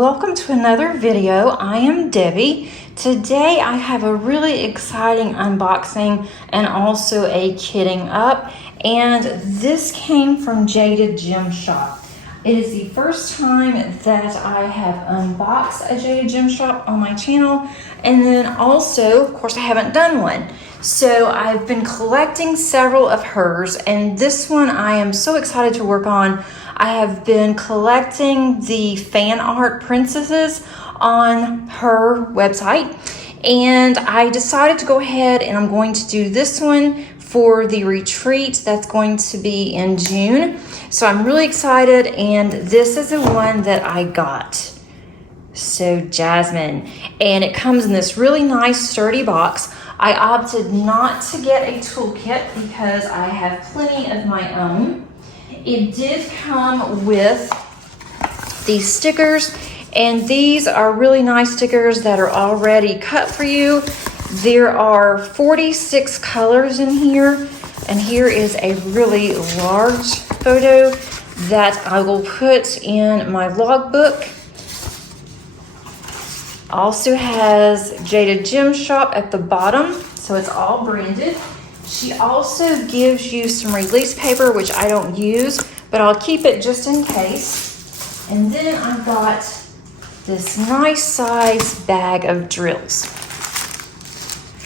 welcome to another video. I am Debbie. Today I have a really exciting unboxing and also a kitting up, and this came from Jaded Gem Shop. It is the first time that I have unboxed a Jaded Gem Shop on my channel, and then also, of course, I haven't done one. So I've been collecting several of hers, and this one I am so excited to work on. I have been collecting the fan art princesses on her website, and I decided to go ahead and I'm going to do this one for the retreat that's going to be in June. So I'm really excited, and this is the one that I got. So Jasmine, and it comes in this really nice sturdy box. I opted not to get a toolkit because I have plenty of my own. It did come with these stickers, and these are really nice stickers that are already cut for you. There are 46 colors in here, and here is a really large photo that I will put in my logbook. Also has Jaded Gem Shop at the bottom, so it's all branded. She also gives you some release paper, which I don't use, but I'll keep it just in case. And then I've got this nice size bag of drills.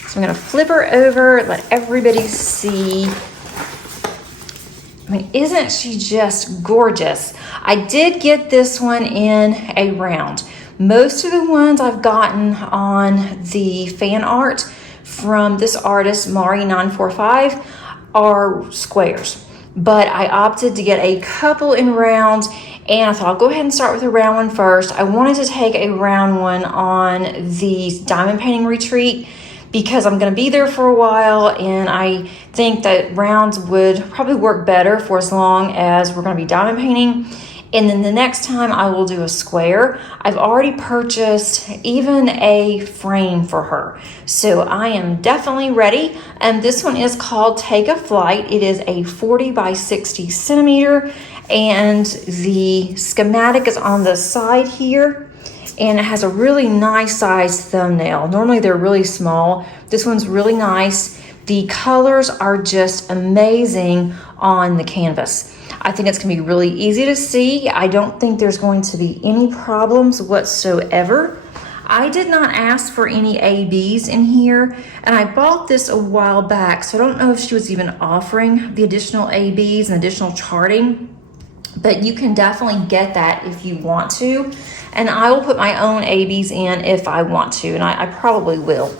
So I'm gonna flip her over, let everybody see. I mean, isn't she just gorgeous? I did get this one in a round. Most of the ones I've gotten on the fan art from this artist, Mari945, are squares. But I opted to get a couple in rounds, and I thought I'll go ahead and start with a round one first. I wanted to take a round one on the diamond painting retreat because I'm going to be there for a while, and I think that rounds would probably work better for as long as we're going to be diamond painting. And then the next time I will do a square. I've already purchased even a frame for her, so I am definitely ready. And this one is called Take a Flight. It is a 40 by 60 centimeter, and the schematic is on the side here, and it has a really nice sized thumbnail. Normally they're really small. This one's really nice. The colors are just amazing on the canvas. I think it's gonna be really easy to see. I don't think there's going to be any problems whatsoever. I did not ask for any ABs in here, and I bought this a while back, so I don't know if she was even offering the additional ABs and additional charting, but you can definitely get that if you want to. And I will put my own ABs in if I want to, and I probably will.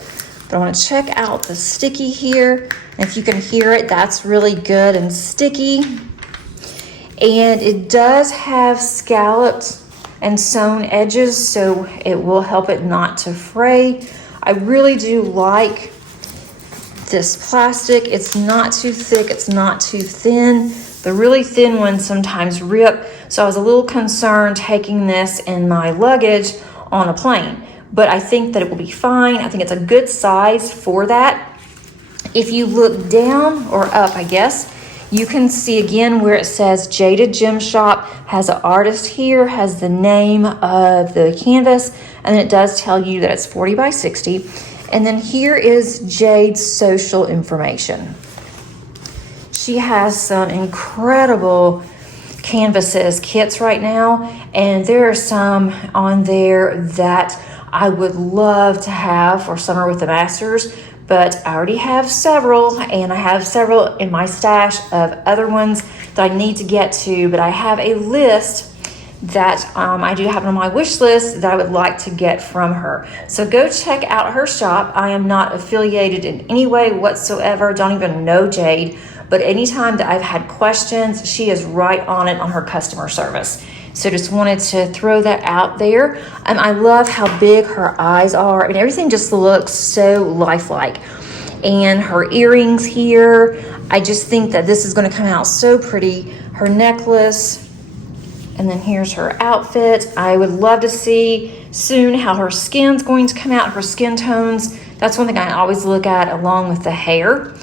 But I want to check out the sticky here. And if you can hear it, that's really good and sticky. And it does have scalloped and sewn edges, so it will help it not to fray. I really do like this plastic. It's not too thick, it's not too thin. The really thin ones sometimes rip, so I was a little concerned taking this in my luggage on a plane. But I think that it will be fine. I think it's a good size for that. If you look down, or up I guess, you can see again where it says Jaded Gem Shop, has an artist here, has the name of the canvas, and then it does tell you that it's 40 by 60. And then here is Jade's social information. She has some incredible canvases, kits right now, and there are some on there that I would love to have for Summer with the Masters, but I already have several, and I have several in my stash of other ones that I need to get to, but I have a list that I do have on my wish list that I would like to get from her. So go check out her shop. I am not affiliated in any way whatsoever, don't even know Jade, but anytime that I've had questions, she is right on it on her customer service. So just wanted to throw that out there. I love how big her eyes are. I mean, everything just looks so lifelike. And her earrings here, I just think that this is gonna come out so pretty. Her necklace, and then here's her outfit. I would love to see soon how her skin's going to come out, her skin tones. That's one thing I always look at along with the hair.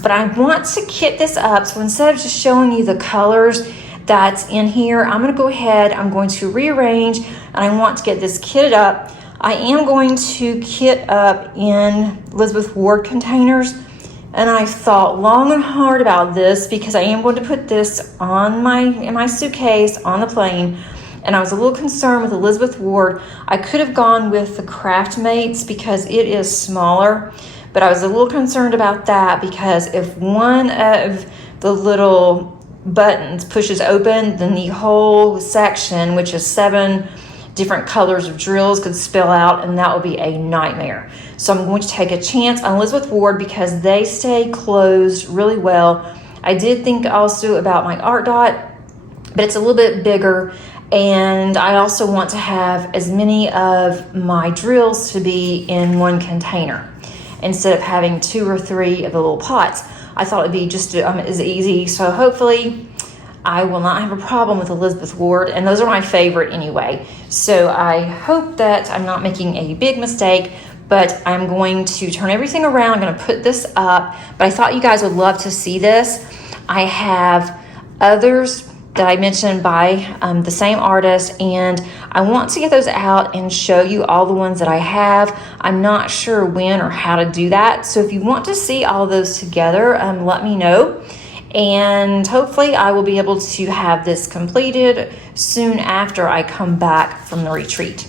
But I want to kit this up, so instead of just showing you the colors, that's in here. I'm gonna go ahead, I'm going to rearrange, and I want to get this kitted up. I am going to kit up in Elizabeth Ward containers, and I thought long and hard about this because I am going to put this on in my suitcase on the plane, and I was a little concerned with Elizabeth Ward. I could have gone with the Craft Mates because it is smaller, but I was a little concerned about that because if one of the little buttons pushes open, then the whole section, which is 7 different colors of drills, could spill out, and that would be a nightmare. So I'm going to take a chance on Elizabeth Ward because they stay closed really well. I did think also about my Art Dot, but it's a little bit bigger, and I also want to have as many of my drills to be in one container instead of having 2 or 3 of the little pots. I thought it'd be just as easy. So hopefully I will not have a problem with Elizabeth Ward, and those are my favorite anyway. So I hope that I'm not making a big mistake, but I'm going to turn everything around. I'm going to put this up, but I thought you guys would love to see this. I have others that I mentioned by the same artist, and I want to get those out and show you all the ones that I have. I'm not sure when or how to do that, so if you want to see all those together, let me know, and hopefully I will be able to have this completed soon after I come back from the retreat.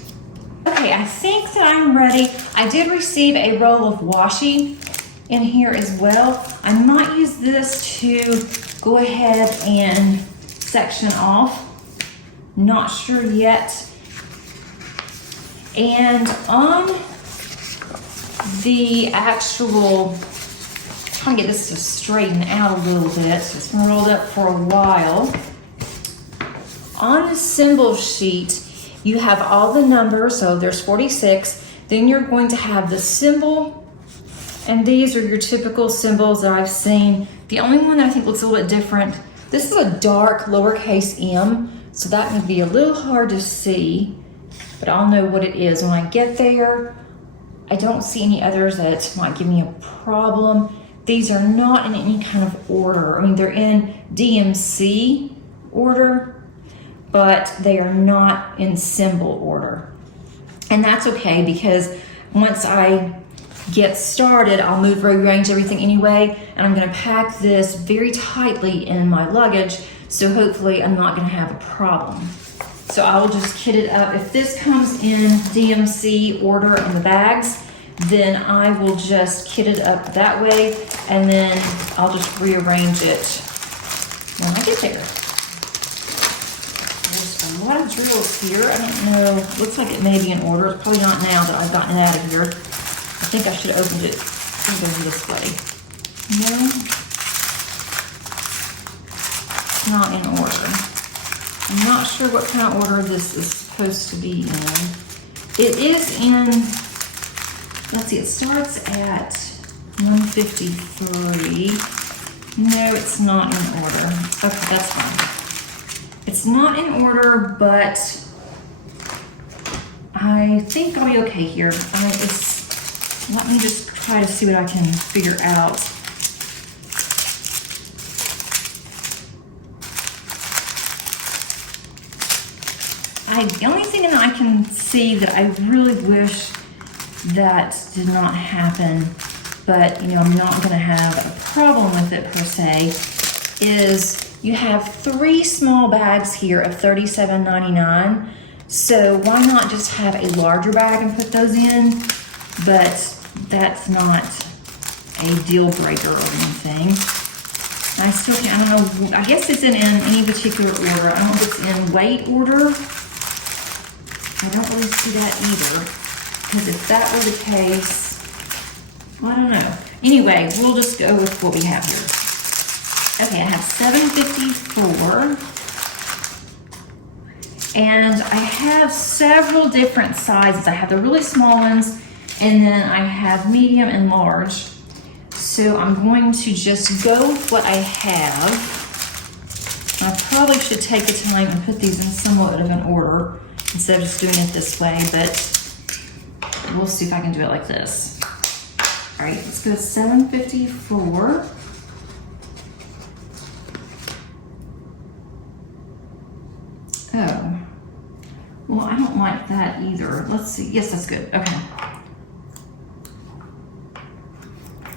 Okay, I think that I'm ready. I did receive a roll of washi in here as well. I might use this to go ahead and section off, not sure yet. And on the actual, trying to get this to straighten out a little bit, so it's been rolled up for a while. On the symbol sheet, you have all the numbers, so there's 46. Then you're going to have the symbol, and these are your typical symbols that I've seen. The only one that I think looks a little bit different, this is a dark lowercase m, so that would be a little hard to see, but I'll know what it is when I get there. I don't see any others that might give me a problem. These are not in any kind of order. I mean, they're in DMC order, but they are not in symbol order. And that's okay, because once I get started, I'll rearrange everything anyway, and I'm gonna pack this very tightly in my luggage, so hopefully I'm not gonna have a problem. So I will just kit it up. If this comes in DMC order in the bags, then I will just kit it up that way, and then I'll just rearrange it when I get there. There's a lot of drills here. I don't know, looks like it may be in order. It's probably not now that I've gotten it out of here. I think I should have opened it over this way. No, it's not in order. I'm not sure what kind of order this is supposed to be in. It is in, let's see, it starts at 153. No, it's not in order. Okay, that's fine. It's not in order, but I think I'll be okay here. Let me just try to see what I can figure out. The only thing that I can see that I really wish that did not happen, but you know, I'm not gonna have a problem with it per se, is you have 3 small bags here of $37.99. So why not just have a larger bag and put those in? But that's not a deal breaker or anything. I still can't, I don't know, I guess it's in any particular order. I don't know if it's in weight order. I don't really see that either, because if that were the case, well, I don't know. Anyway, we'll just go with what we have here. Okay, I have 754. And I have several different sizes. I have the really small ones, and then I have medium and large. So I'm going to just go with what I have. I probably should take the time and put these in somewhat of an order instead of just doing it this way, but we'll see if I can do it like this. All right, let's go 754. Well, I don't like that either. Let's see. Yes, that's good. Okay.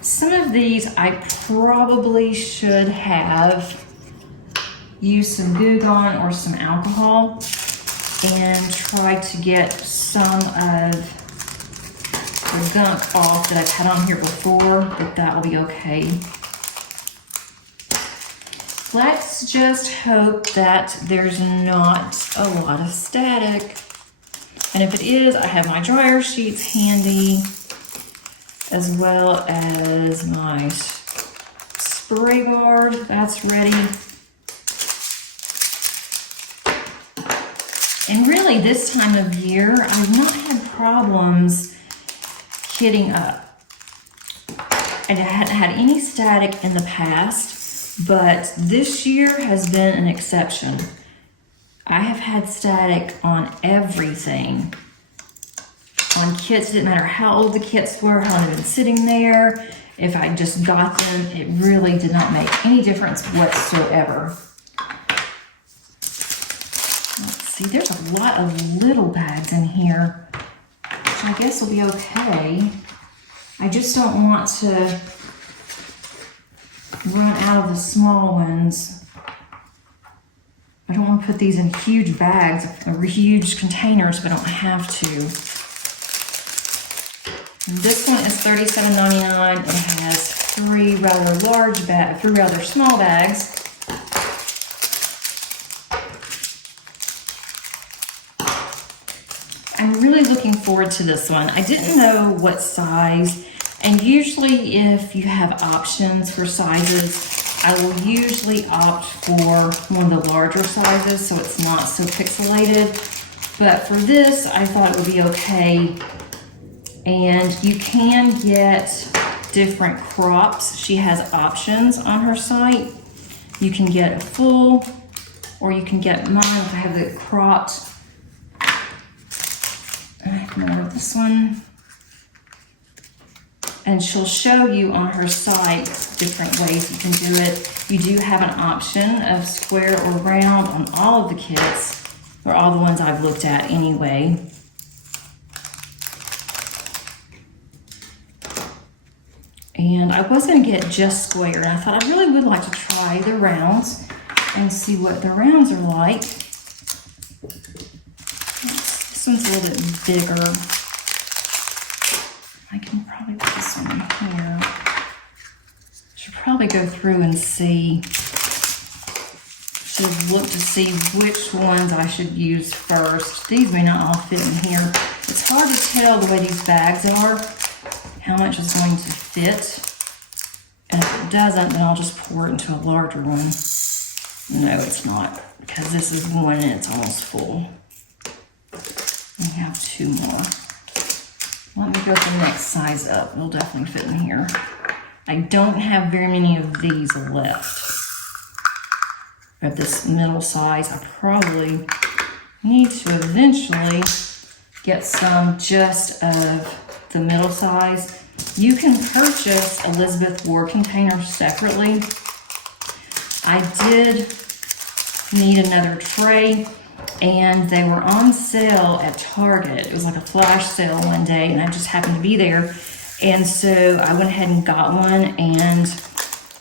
Some of these I probably should have used some Goo Gone or some alcohol and try to get some of the gunk off that I've had on here before, but that'll be okay. Let's just hope that there's not a lot of static. And if it is, I have my dryer sheets handy, as well as my spray guard, that's ready. And really this time of year, I've not had problems kitting up. And I hadn't had any static in the past, but this year has been an exception. I have had static on everything. On kits, it didn't matter how old the kits were, how long they've been sitting there. If I just got them, it really did not make any difference whatsoever. See, there's a lot of little bags in here, which I guess will be okay. I just don't want to run out of the small ones. I don't want to put these in huge bags or huge containers, but I don't have to. And this one is $37.99. It has three rather small bags. I'm really looking forward to this one. I didn't know what size, and usually if you have options for sizes, I will usually opt for one of the larger sizes so it's not so pixelated. But for this, I thought it would be okay. And you can get different crops. She has options on her site. You can get a full, or you can get mine if I have the cropped. I can order this one. And she'll show you on her site different ways you can do it. You do have an option of square or round on all of the kits, or all the ones I've looked at anyway. And I was going to get just square, and I thought I really would like to try the rounds and see what the rounds are like. This one's a little bit bigger. I can probably put this one in here. Should probably go through and see. Should have looked to see which ones I should use first. These may not all fit in here. It's hard to tell the way these bags are, how much is going to fit. And if it doesn't, then I'll just pour it into a larger one. No, it's not, because this is one and it's almost full. We have two more. Let me go with the next size up. It'll definitely fit in here. I don't have very many of these left. Of this middle size. I probably need to eventually get some just of the middle size. You can purchase Elizabeth Ward containers separately. I did need another tray, and they were on sale at Target. It was like a flash sale one day, and I just happened to be there. And so I went ahead and got one, and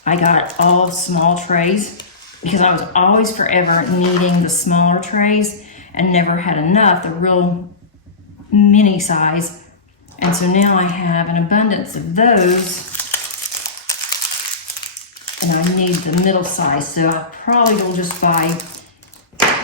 I got all small trays because I was always forever needing the smaller trays and never had enough, the real mini size. And so now I have an abundance of those, and I need the middle size. So I probably will just buy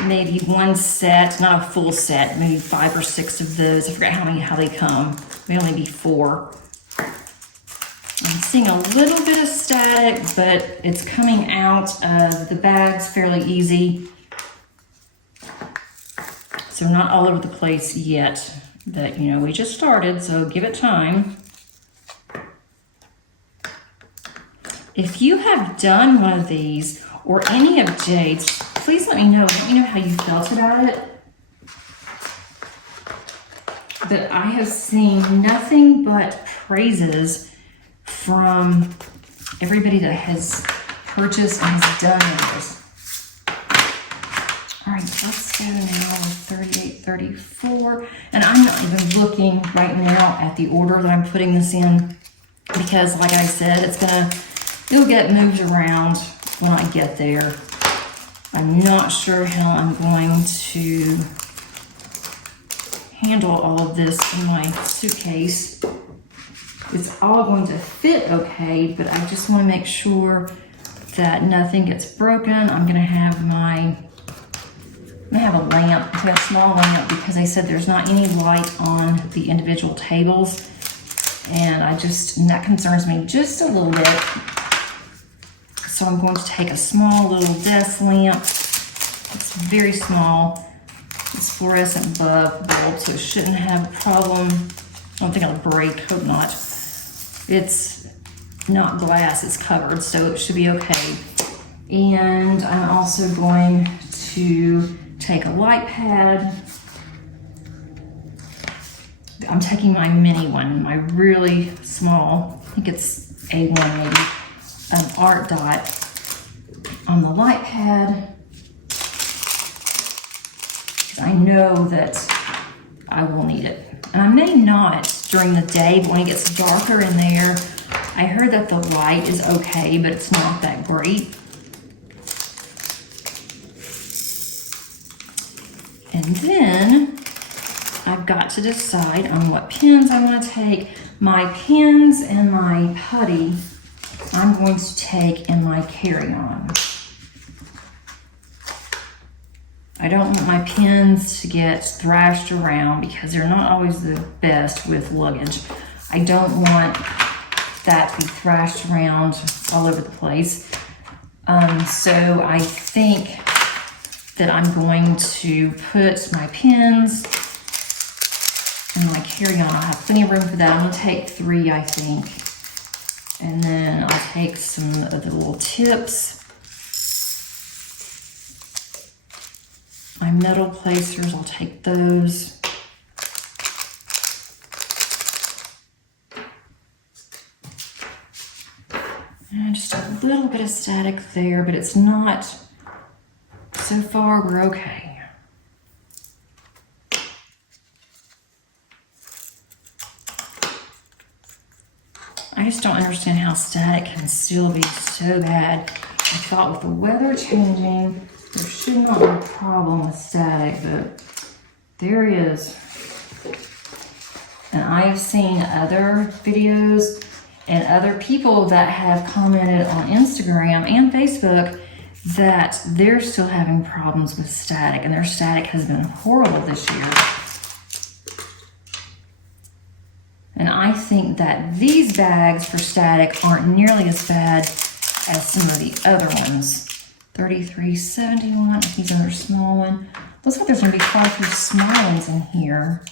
maybe one set, not a full set, maybe 5 or 6 of those. I forget how they come. May only be 4. I'm seeing a little bit of static, but it's coming out of the bags fairly easy. So not all over the place yet. But, you know, we just started, so give it time. If you have done one of these or any of Jade's, please let me know. Let me know how you felt about it. But I have seen nothing but praises from everybody that has purchased and has done this. All right, let's go now with 38, 34. And I'm not even looking right now at the order that I'm putting this in because like I said, it'll get moved around when I get there. I'm not sure how I'm going to handle all of this in my suitcase. It's all going to fit okay, but I just want to make sure that nothing gets broken. I'm gonna have a lamp, a small lamp, because they said there's not any light on the individual tables. And that concerns me just a little bit. So I'm going to take a small little desk lamp. It's very small. It's fluorescent bulb, so it shouldn't have a problem. I don't think it'll break, hope not. It's not glass, it's covered, so it should be okay. And I'm also going to take a light pad. I'm taking my mini one, my really small, I think it's A1 maybe, an art dot on the light pad. I know that I will need it. And I may not during the day, but when it gets darker in there, I heard that the light is okay, but it's not that great. And then I've got to decide on what pins I want to take. My pins and my putty, I'm going to take in my carry-on. I don't want my pins to get thrashed around because they're not always the best with luggage. I don't want that to be thrashed around all over the place. So I think that I'm going to put my pins in my carry-on. I'll have plenty of room for that. I'm gonna take 3, I think. And then I'll take some of the little tips. My metal placers, I'll take those. And just a little bit of static there, but it's not, so far we're okay. I just don't understand how static can still be so bad. I thought with the weather changing, there should not be a problem with static, but there is. And I have seen other videos and other people that have commented on Instagram and Facebook that they're still having problems with static, and their static has been horrible this year. And I think that these bags for static aren't nearly as bad as some of the other ones. 33.71, he's another small one. Looks like there's gonna be quite a few small ones in here.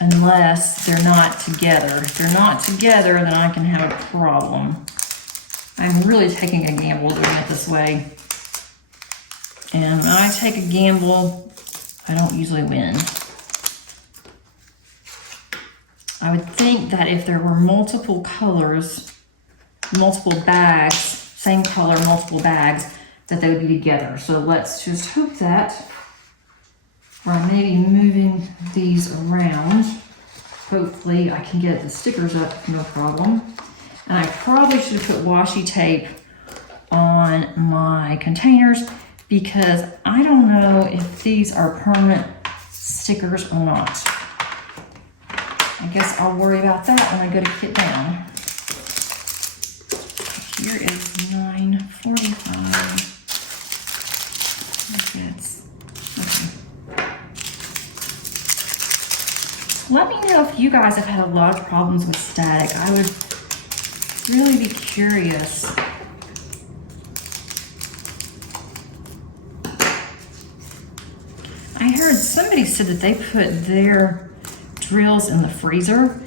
Unless they're not together. If they're not together, then I can have a problem. I'm really taking a gamble doing it this way. And when I take a gamble, I don't usually win. I would think that if there were multiple colors, multiple bags, same color, multiple bags, that they would be together. So let's just hope that. Or I may be moving these around. Hopefully I can get the stickers up, no problem. And I probably should have put washi tape on my containers because I don't know if these are permanent stickers or not. I guess I'll worry about that when I go to kit down. Here is 9.45. Okay. Let me know if you guys have had a lot of problems with static. I would really be curious. I heard somebody said that they put their drills in the freezer,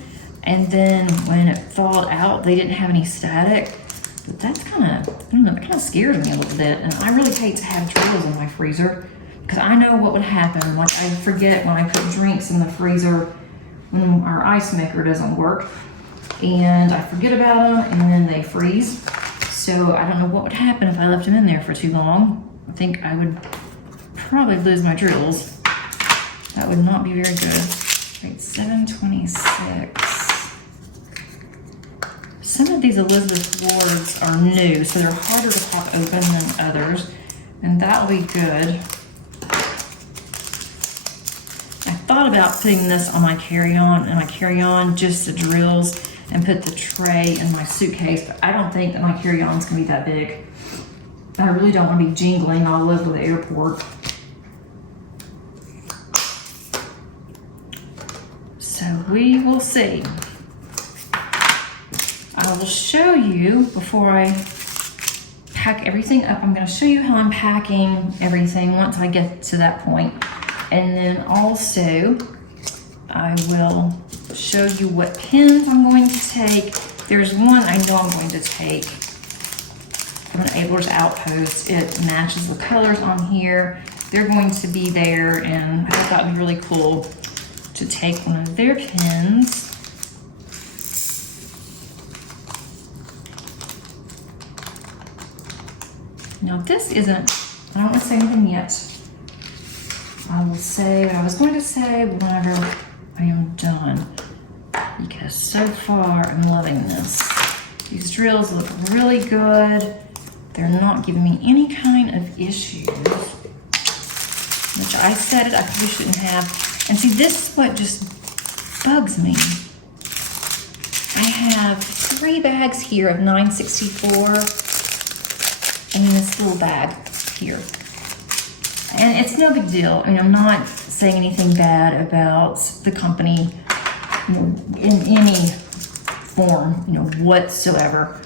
and then when it thawed out, they didn't have any static. But that's kind of, I don't know, it kind of scares me a little bit. And I really hate to have drills in my freezer because I know what would happen. Like I forget when I put drinks in the freezer when our ice maker doesn't work, and I forget about them and then they freeze. So I don't know what would happen if I left them in there for too long. I think I would probably lose my drills. That would not be very good. Right, 726. Some of these Elizabeth Wards are new, so they're harder to pop open than others, and that'll be good. I thought about putting this on my carry-on, just the drills, and put the tray in my suitcase, but I don't think that my carry-on's gonna be that big. I really don't want to be jingling all over the airport. So we will see. I will show you before I pack everything up. I'm going to show you how I'm packing everything once I get to that point. And then also I will show you what pins I'm going to take. There's one I know I'm going to take from an Abler's Outpost. It matches the colors on here. They're going to be there, and I thought that would be really cool to take one of their pins. Now this isn't, I don't want to say anything yet. I will say what I was going to say whenever I am done, because so far I'm loving this. These drills look really good. They're not giving me any kind of issues, which I said it, I probably shouldn't have. And see, this is what just bugs me. I have 3 bags here of 964 and this little bag here. And it's no big deal. I mean, I'm not saying anything bad about the company, you know, in any form, you know, whatsoever.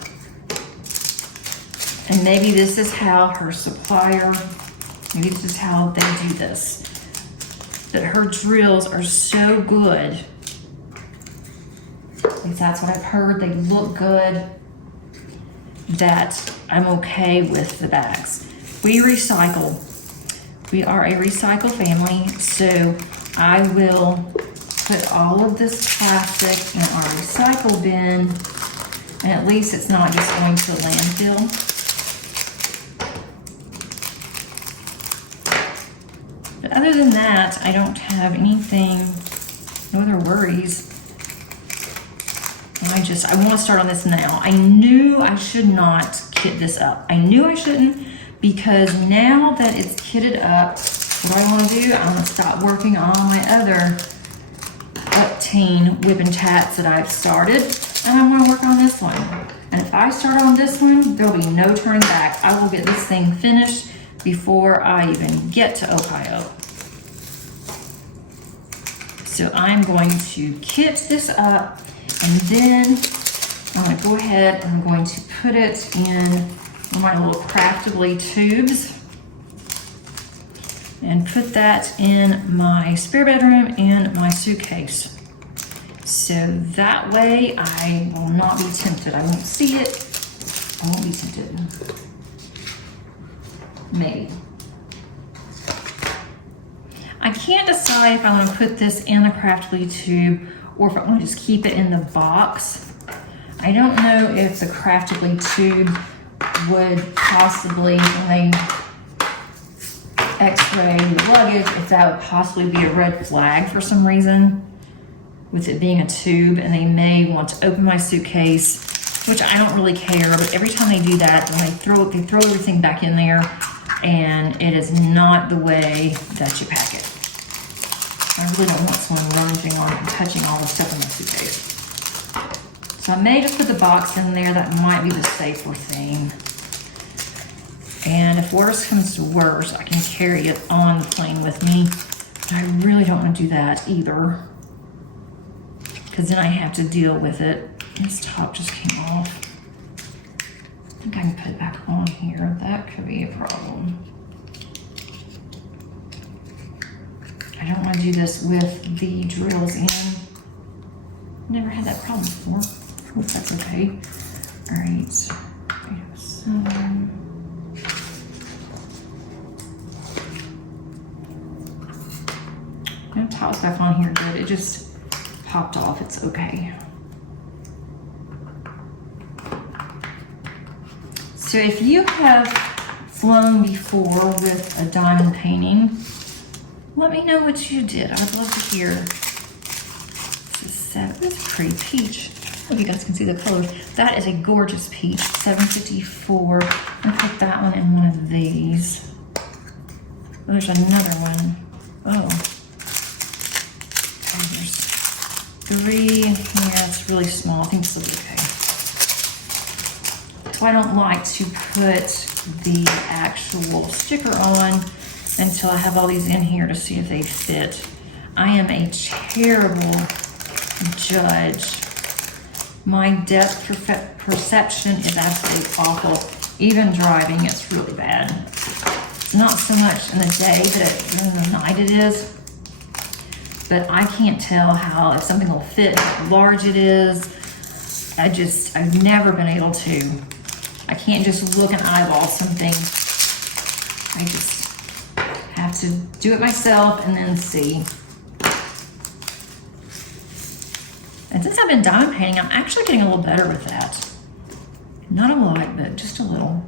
And maybe this is how her supplier, maybe this is how they do this. That her drills are so good. At least that's what I've heard. They look good, that I'm okay with the bags. We recycle. We are a recycle family, so I will put all of this plastic in our recycle bin, and at least it's not just going to a landfill. But other than that, I don't have anything, no other worries. I want to start on this now. I knew I should not kit this up. I knew I shouldn't, because now that it's kitted up, what I want to do, I want to stop working on my other Uptane whip and tats that I've started, and I want to work on this one. And if I start on this one, there'll be no turning back. I will get this thing finished before I even get to Ohio. So I'm going to kit this up, and then I'm going to go ahead and I'm going to put it in my little Crafty tubes and put that in my spare bedroom and my suitcase. So that way I will not be tempted. I won't see it. I won't be tempted. Maybe. I can't decide if I want to put this in a Crafty tube or if I want to just keep it in the box. I don't know if the Crafty tube would possibly, when they x-ray the luggage, if that would possibly be a red flag for some reason, with it being a tube, and they may want to open my suitcase, which I don't really care, but every time they do that, when they throw everything back in there, and it is not the way that you pack it. I really don't want someone rummaging on it and touching all the stuff in my suitcase. So I may just put the box in there. That might be the safer thing. And if worse comes to worse, I can carry it on the plane with me. But I really don't want to do that either, because then I have to deal with it. This top just came off. I think I can put it back on here. That could be a problem. I don't want to do this with the drills in. Never had that problem before. I hope that's okay. All right. So no, top's back on here good. It just popped off. It's okay. So if you have flown before with a diamond painting, let me know what you did. I would love to hear. This is that's a pretty peach. Hope you guys can see the colors. That is a gorgeous peach, $7.54. I'm gonna put that one in one of these. Oh, there's another one. Oh, there's 3. Yeah, it's really small. I think this will be okay. So I don't like to put the actual sticker on until I have all these in here to see if they fit. I am a terrible judge. My depth perception is absolutely awful. Even driving, it's really bad. Not so much in the day, but in the night it is. But I can't tell if something will fit, how large it is. I've never been able to. I can't just look and eyeball something. I just have to do it myself and then see. And since I've been diamond painting, I'm actually getting a little better with that. Not a lot, but just a little.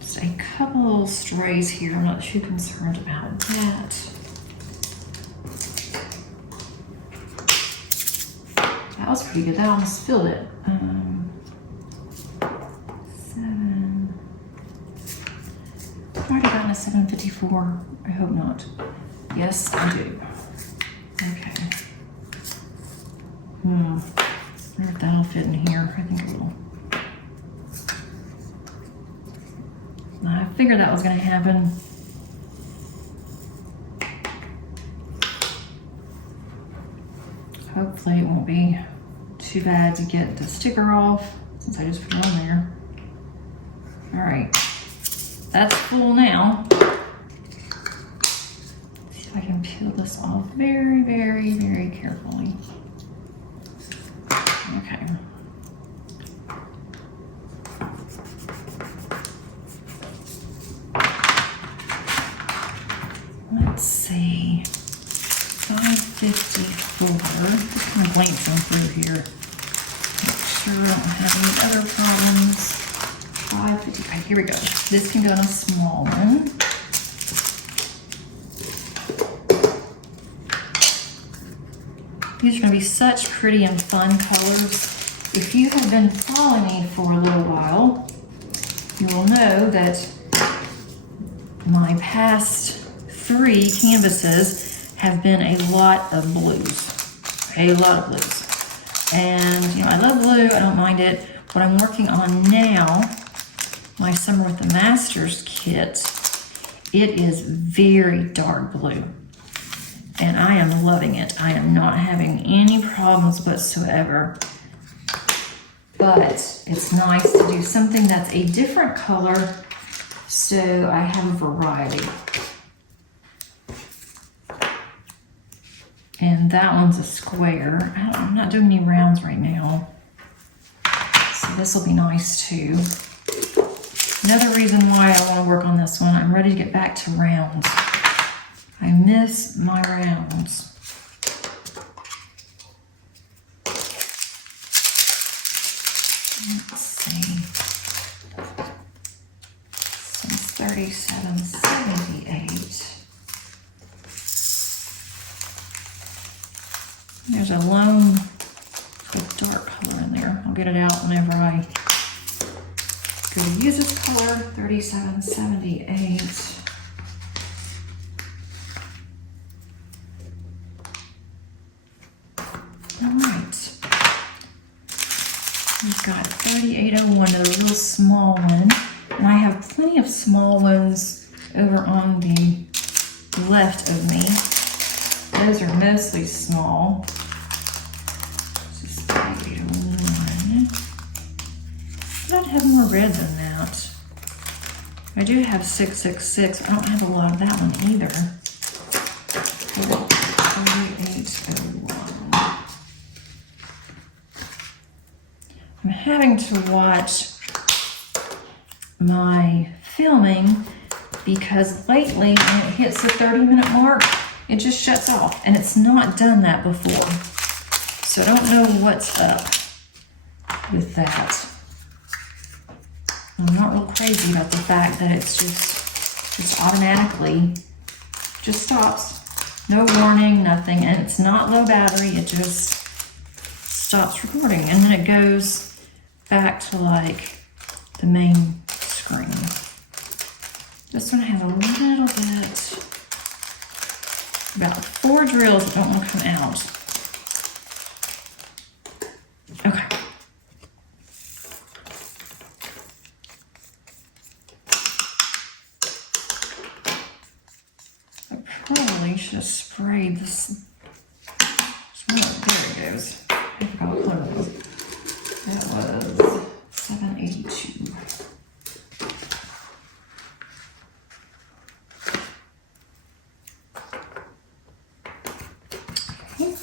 Just a couple little strays here. I'm not too concerned about that. That was pretty good. That almost filled it. 7. I've already gotten a 7.54. I hope not. Yes, I do. Okay. I wonder if that'll fit in here. I think it will. I figured that was going to happen. Hopefully it won't be too bad to get the sticker off since I just put it on there. All right, that's full now. Let's see if I can peel this off very, very, very carefully. Okay. Let's see. 5.54. Just gonna glancing through here. Make sure I don't have any other problems. 5.55. Here we go. This can go in a small one. These are gonna be such pretty and fun colors. If you have been following me for a little while, you will know that my past 3 canvases have been a lot of blues. A lot of blues. And, you know, I love blue, I don't mind it. What I'm working on now, my Summer with the Masters kit, it is very dark blue. And I am loving it. I am not having any problems whatsoever. But it's nice to do something that's a different color so I have a variety. And that one's a square. I'm not doing any rounds right now. So this will be nice too. Another reason why I want to work on this one, I'm ready to get back to rounds. I miss my rounds. Let's see. Since 37.78. There's a lone dark color in there. I'll get it out whenever I go to use this color. 37.78. All right. We've got 38.01, a real small one. And I have plenty of small ones over on the left of me. Those are mostly small. This is 38.01. I'd have more red than that. I do have 666. I don't have a lot of that one either. 38.01. I'm having to watch my filming because lately when it hits the 30-minute mark, it just shuts off, and it's not done that before. So I don't know what's up with that. I'm not real crazy about the fact that it's just automatically just stops. No warning, nothing, and it's not low battery, it just stops recording, and then it goes back to like the main screen. This one has a little bit, about 4 drills that don't want to come out. Okay. I probably should have sprayed this. There it goes. I forgot what it was. That was 782. Okay.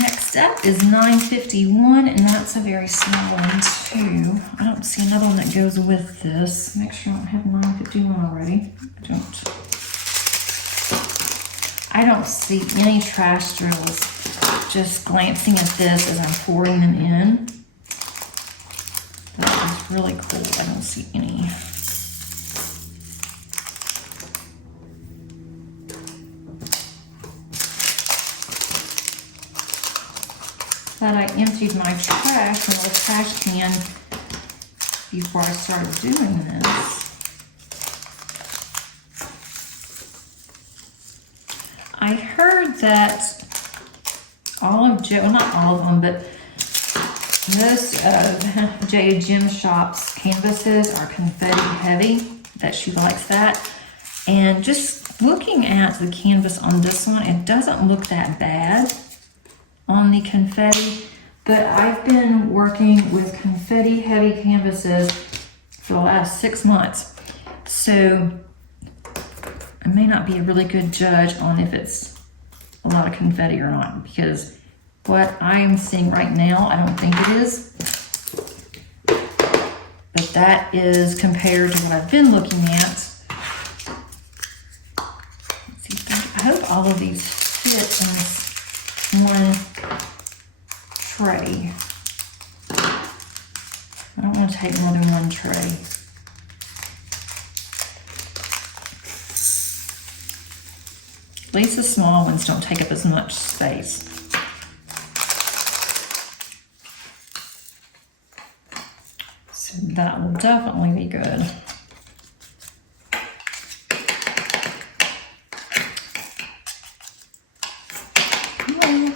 Next up is 951, and that's a very small one too. I don't see another one that goes with this. Make sure I don't have 951 already. I don't see any trash drills. Just glancing at this as I'm pouring them in. That is really cool. I don't see any. But I emptied my trash in a little trash can before I started doing this. I heard that all of well, not all of them, but most of Jaded Gem Shop's canvases are confetti heavy, that she likes that. And just looking at the canvas on this one, it doesn't look that bad on the confetti, but I've been working with confetti heavy canvases for the last 6 months. So I may not be a really good judge on if it's a lot of confetti or not, because what I'm seeing right now, I don't think it is. But that is compared to what I've been looking at. Let's see, I hope all of these fit in this one tray. I don't want to take more than one tray. At least the small ones don't take up as much space. So that will definitely be good. Come on.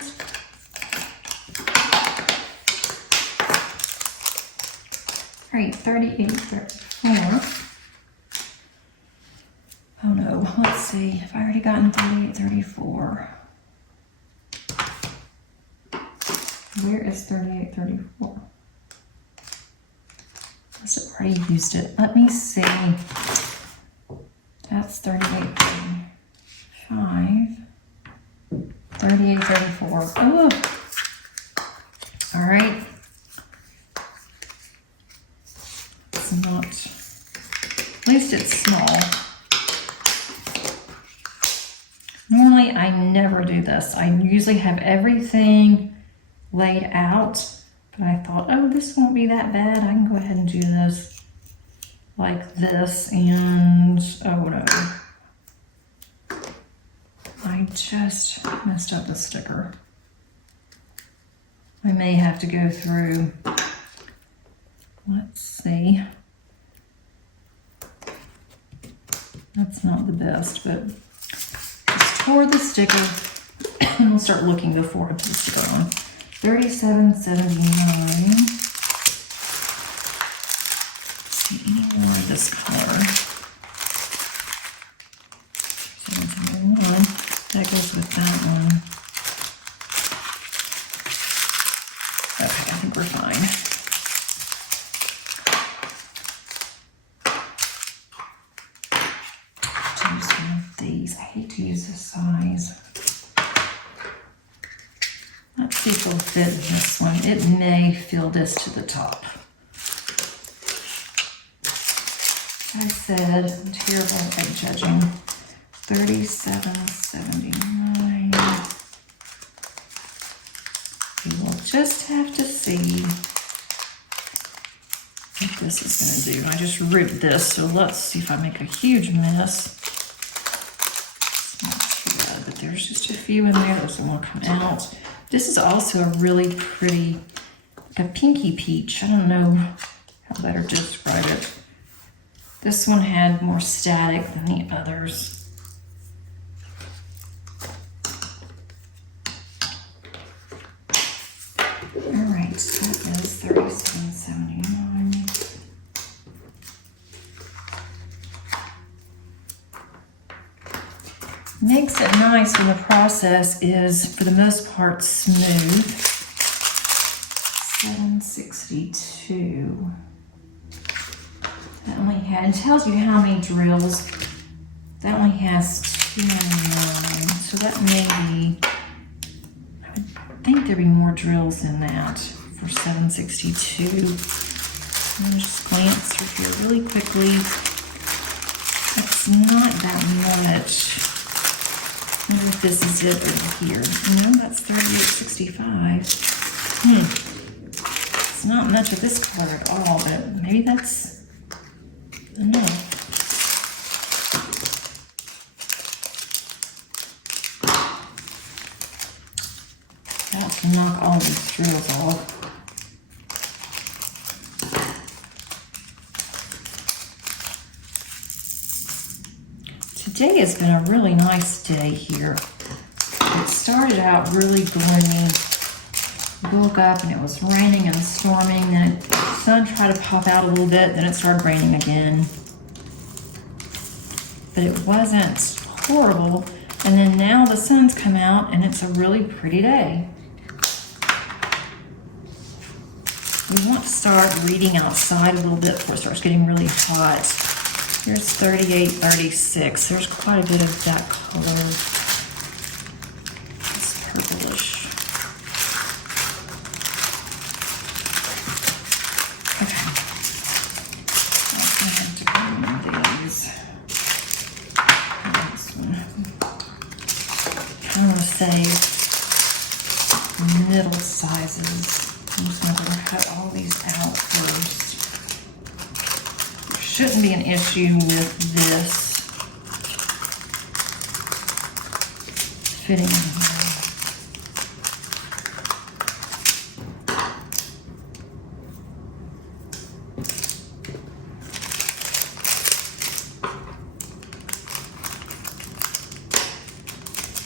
All right, 38, 34. Oh no, let's see, if I already gotten 38, 34. Where is 38, 34? Must have already used it. Let me see. That's 38, 35. 38, 34. Oh! All right. It's not, at least it's small. Normally, I never do this. I usually have everything laid out, but I thought, oh, this won't be that bad. I can go ahead and do this like this, and oh no. I just messed up the sticker. I may have to go through, let's see. That's not the best, but tore the sticker, and we'll start looking before I put the sticker on. 37.79. See any more of this color? 771. That goes with that one. Okay, I think we're fine. Use one of these. I hate to use this size. Let's see if it'll fit in this one. It may fill this to the top. Like I said, I'm terrible at judging. 37.79. just have to see what this is going to do. I just ripped this, so let's see if I make a huge mess. It's not too bad, but there's just a few in there that want to come out. This is also a really pretty, like a pinky peach. I don't know how better to describe it. This one had more static than the others. All right, so that is $37.79. Makes it nice when the process is, for the most part, smooth. $7.62. That only had, it tells you how many drills. That only has 299, so that may be, I would think there'd be more drills in that for $7.62. Let me just glance through here really quickly. That's not that much. I wonder if this is it over here. No, that's $38.65. It's not much of this color at all, but maybe that's enough. That can knock all these drills off. Today has been a really nice day here. It started out really gloomy. Woke up and it was raining and storming, then the sun tried to pop out a little bit, then it started raining again. But it wasn't horrible, and then now the sun's come out and it's a really pretty day. We want to start reading outside a little bit before it starts getting really hot. Here's $38.36. There's quite a bit of that color. It's purplish. Okay. I'm gonna have to grab these. This one. I want to save middle sizes. I'm just going to cut all these out first. There shouldn't be an issue with this fitting in here.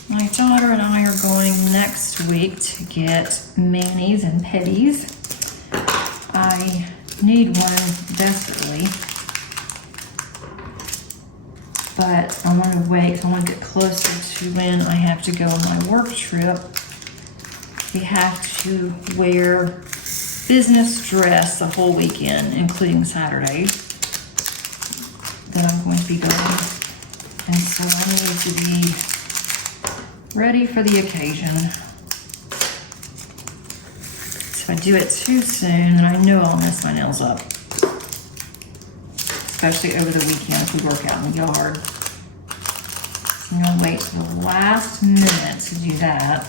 My daughter and I are going next week to get manis and petties. I need one desperately, but I want to wait. I want to get closer to when I have to go on my work trip. We have to wear business dress the whole weekend, including Saturday, that I'm going to be going. And so I need to be ready for the occasion. So if I do it too soon, then I know I'll mess my nails up. Especially over the weekend if we work out in the yard. So I'm gonna wait till the last minute to do that.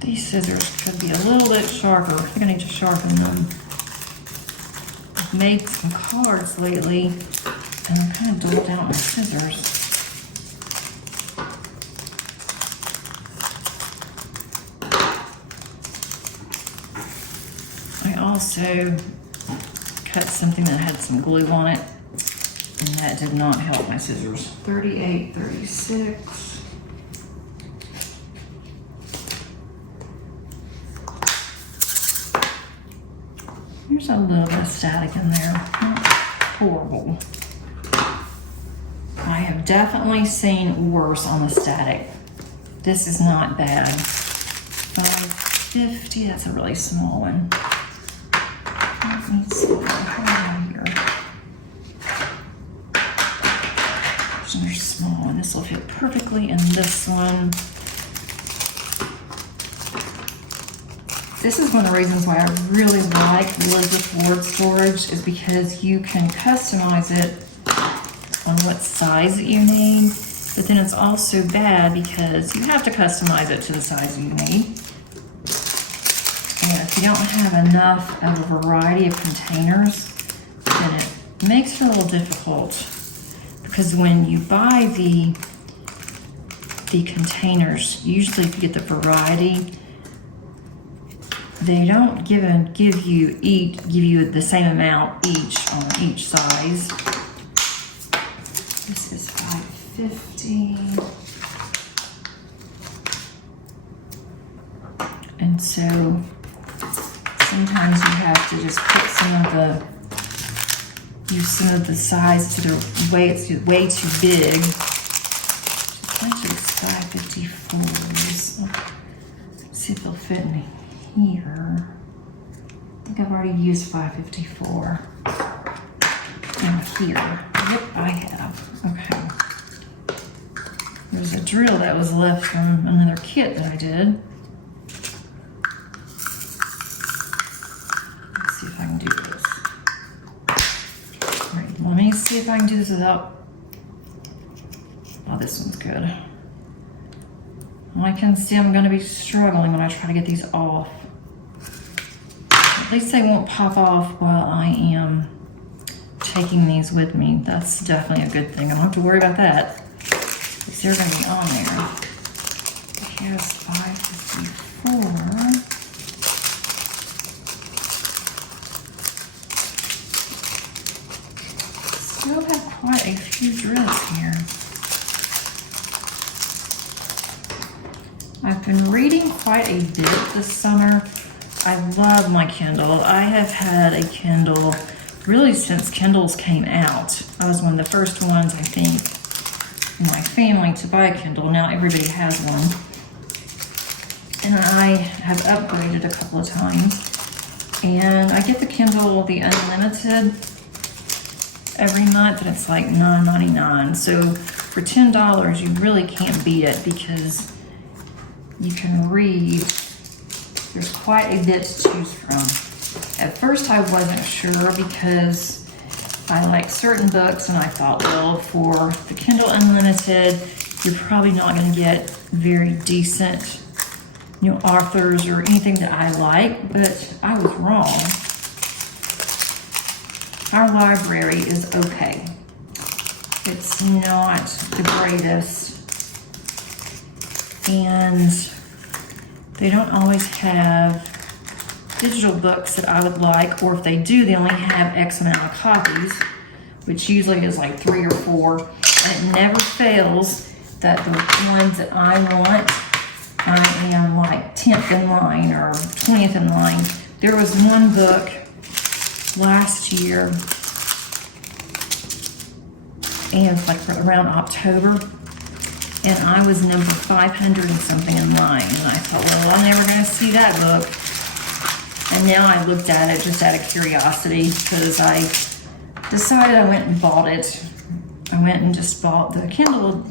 These scissors could be a little bit sharper. I think I need to sharpen them. I've made some cards lately and I'm kind of dulled out my scissors. I also cut something that had some glue on it and that did not help my scissors. $38.36. There's a little bit of static in there, not horrible. I have definitely seen worse on the static. This is not bad. $5.50, that's a really small one. Let me see what I have here. There's another small one. This will fit perfectly in this one. This is one of the reasons why I really like Elizabeth Ward storage, is because you can customize it on what size that you need, but then it's also bad because you have to customize it to the size you need. And if you don't have enough of a variety of containers, then it makes it a little difficult, because when you buy the containers, usually if you get the variety, they don't give you the same amount each on each size. This is $5.50. And so sometimes you have to just put use some of the size to the way it's way too big. Actually, it's $5.54. Let's see if they'll fit in here. I think I've already used $5.54 in here. Yep, I have. Okay. There's a drill that was left from another kit that I did. Let's see if I can do this. All right, let me see if I can do this without. Oh, this one's good. I can see I'm going to be struggling when I try to get these off. At least they won't pop off while I am taking these with me. That's definitely a good thing. I don't have to worry about that, because they're going to be on there. Here's $5.54. Still have quite a few drills here. I've been reading quite a bit this summer. I love my Kindle. I have had a Kindle really since Kindles came out. I was one of the first ones, I think, in my family to buy a Kindle. Now everybody has one. And I have upgraded a couple of times. And I get the Kindle, the Unlimited, every month, and it's like $9.99. So for $10, you really can't beat it, because you can read. There's quite a bit to choose from. At first I wasn't sure, because I like certain books, and I thought, well, for the Kindle Unlimited, you're probably not going to get very decent, authors or anything that I like, but I was wrong. Our library is okay. It's not the greatest. And they don't always have digital books that I would like, or if they do, they only have X amount of copies, which usually is like 3 or 4. And it never fails that the ones that I want, I am like 10th in line or 20th in line. There was one book last year, and it was like around October, and I was number 500 and something in line. And I thought, well, I'm never going to see that book. And now I looked at it just out of curiosity, because I decided I went and bought it. I went and just bought the Kindle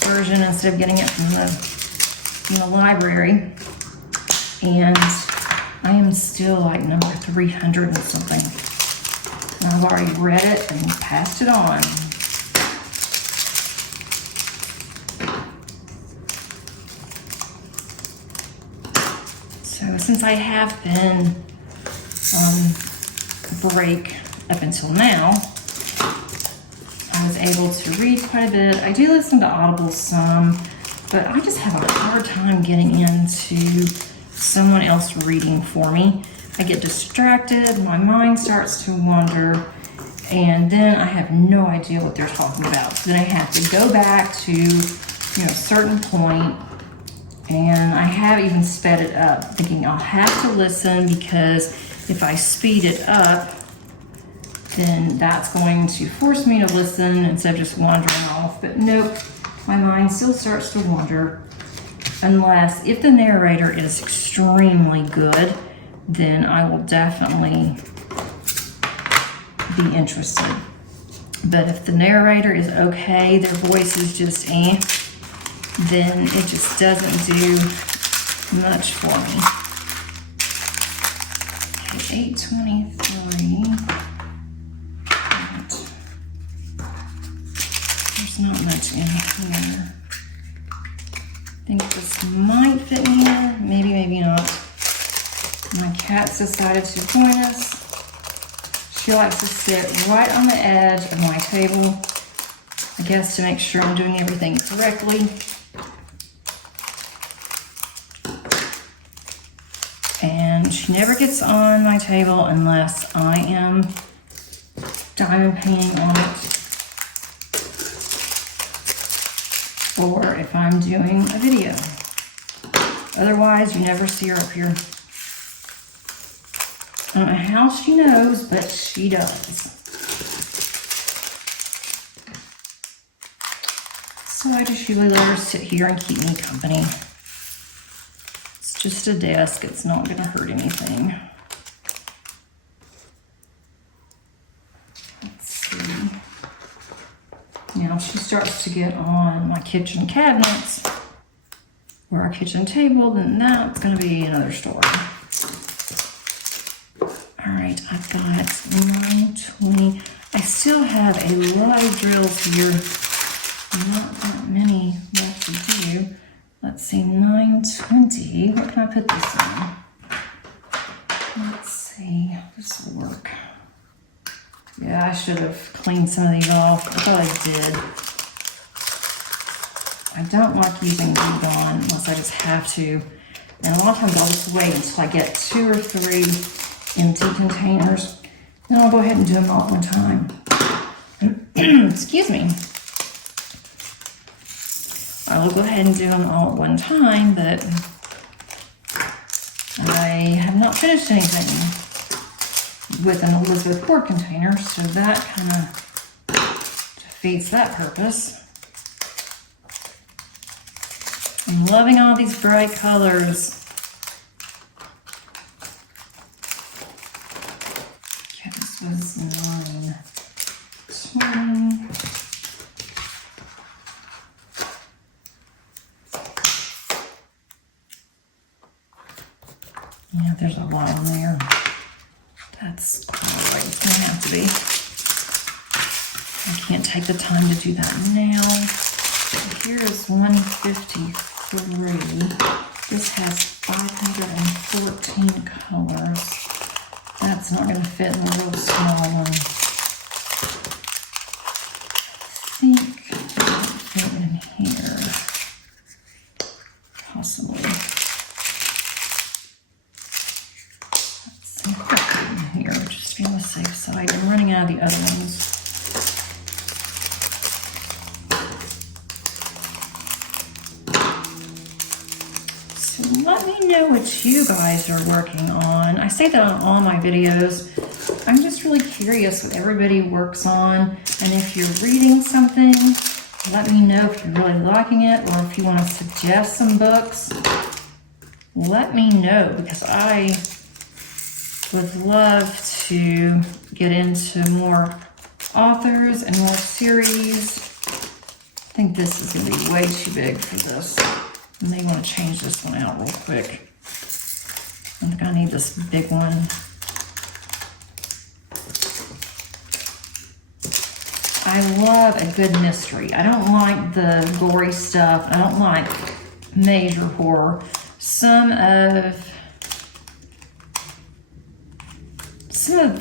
version instead of getting it from the library. And I am still like number 300 and something. And I've already read it and passed it on. So since I have been on break up until now, I was able to read quite a bit. I do listen to Audible some, but I just have a hard time getting into someone else reading for me. I get distracted, my mind starts to wander, and then I have no idea what they're talking about. So then I have to go back to a certain point. And I have even sped it up, thinking I'll have to listen, because if I speed it up, then that's going to force me to listen instead of just wandering off. But nope, my mind still starts to wander, unless if the narrator is extremely good, then I will definitely be interested. But if the narrator is okay, their voice is just then it just doesn't do much for me. Okay, 823. There's not much in here. I think this might fit in here. Maybe, maybe not. My cat's decided to join us. She likes to sit right on the edge of my table, I guess to make sure I'm doing everything correctly. And she never gets on my table unless I am diamond painting on it, or if I'm doing a video. Otherwise, you never see her up here. I don't know how she knows, but she does. So I just usually let her sit here and keep me company. It's just a desk, it's not gonna hurt anything. Let's see. Now she starts to get on my kitchen cabinets or our kitchen table, then that's gonna be another story. All right, I've got 920. I still have a lot of drills here. Not that many left to do. Let's see, 920. What can I put this on? Let's see, this will work. Yeah, I should have cleaned some of these off. I thought I did. I don't like using glue gun unless I just have to. And a lot of times I'll just wait until I get 2 or 3 empty containers. Then I'll go ahead and do them all at one time. Excuse me. I will go ahead and do them all at one time, but I have not finished anything with an Elizabeth cord container, so that kind of defeats that purpose. I'm loving all these bright colors. Okay, this was 920. Yeah, there's a lot in there. That's all right, it's gonna have to be. I can't take the time to do that now. Here is 153. This has 514 colors. That's not gonna fit in the real small one. I think it might fit in here. Possibly. Here, just be on the safe side. I'm running out of the other ones. So let me know what you guys are working on. I say that on all my videos. I'm just really curious what everybody works on. And if you're reading something, let me know if you're really liking it, or if you want to suggest some books. Let me know, because I would love to get into more authors and more series. I think this is going to be way too big for this. I may want to change this one out real quick. I think I need this big one. I love a good mystery. I don't like the gory stuff. I don't like major horror. Some of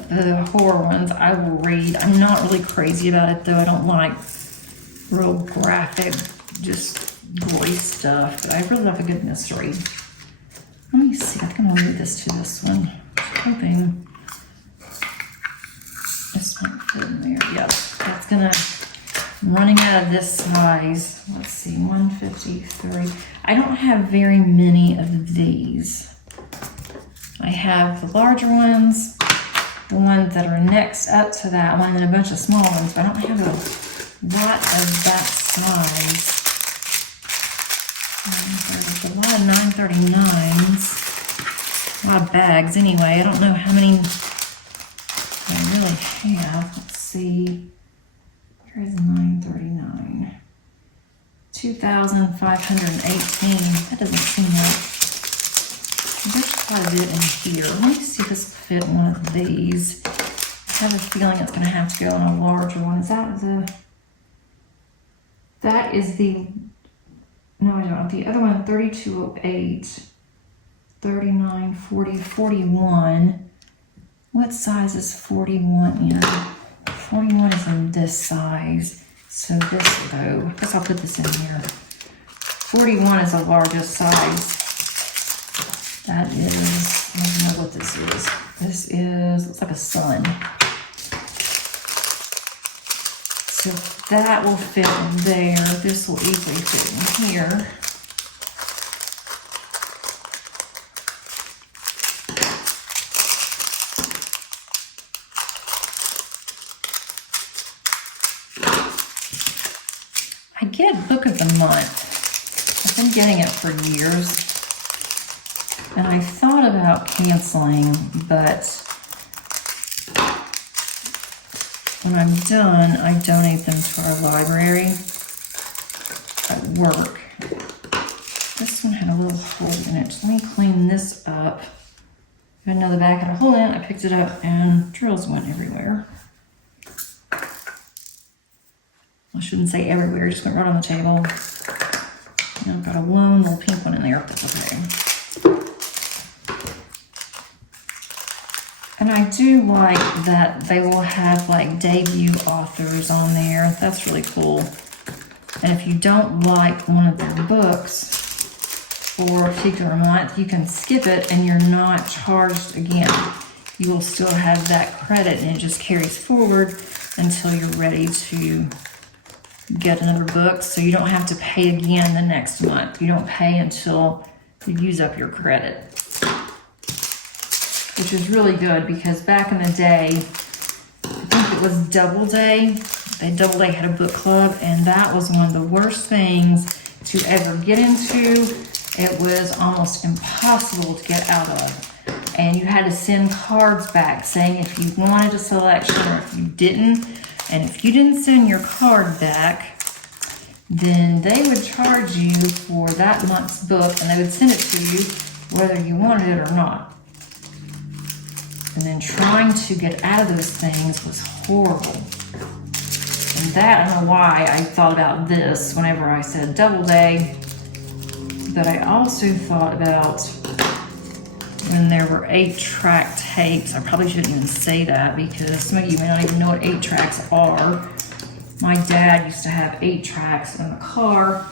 the horror ones I will read. I'm not really crazy about it though. I don't like real graphic, just gory stuff, but I really love a good mystery. Let me see, I think I'm gonna move this to this one. I'm hoping this might fit in there. Yep, that's gonna, I'm running out of this size. Let's see, 153. I don't have very many of these. I have the larger ones, the ones that are next up to that one, and a bunch of small ones, but I don't have a lot of that size. There's a lot of 939s, a lot of bags anyway. I don't know how many I really have. Let's see, here is 939. 2,518, that doesn't seem right. There's quite a bit in here. Let me see if this will fit in one of these. I have a feeling it's going to have to go in a larger one. Is that the... That is the... No, I don't. The other one, 3208, 39, 40, 41. What size is 41 in? 41 is in this size. So this will go. I guess I'll put this in here. 41 is the largest size. That is, I don't know what this is. This is, looks like a sun. So that will fit in there. This will easily fit in here. I get Book of the Month. I've been getting it for years. And I thought about canceling, but when I'm done, I donate them to our library at work. This one had a little hole in it. Let me clean this up. I know the back had a hole in it. I picked it up and drills went everywhere. I shouldn't say everywhere, just went right on the table. And I've got a lone little pink one in there, if that's okay. And I do like that they will have like debut authors on there. That's really cool. And if you don't like one of their books for a particular month, you can skip it and you're not charged again. You will still have that credit and it just carries forward until you're ready to get another book. So you don't have to pay again the next month. You don't pay until you use up your credit. Which is really good because back in the day, I think it was Doubleday. Doubleday had a book club, and that was one of the worst things to ever get into. It was almost impossible to get out of. And you had to send cards back saying if you wanted a selection or if you didn't. And if you didn't send your card back, then they would charge you for that month's book, and they would send it to you whether you wanted it or not. And then trying to get out of those things was horrible. And that, I don't know why I thought about this whenever I said Doubleday, but I also thought about when there were 8-track tapes. I probably shouldn't even say that because some of you may not even know what 8 tracks are. My dad used to have 8 tracks in the car,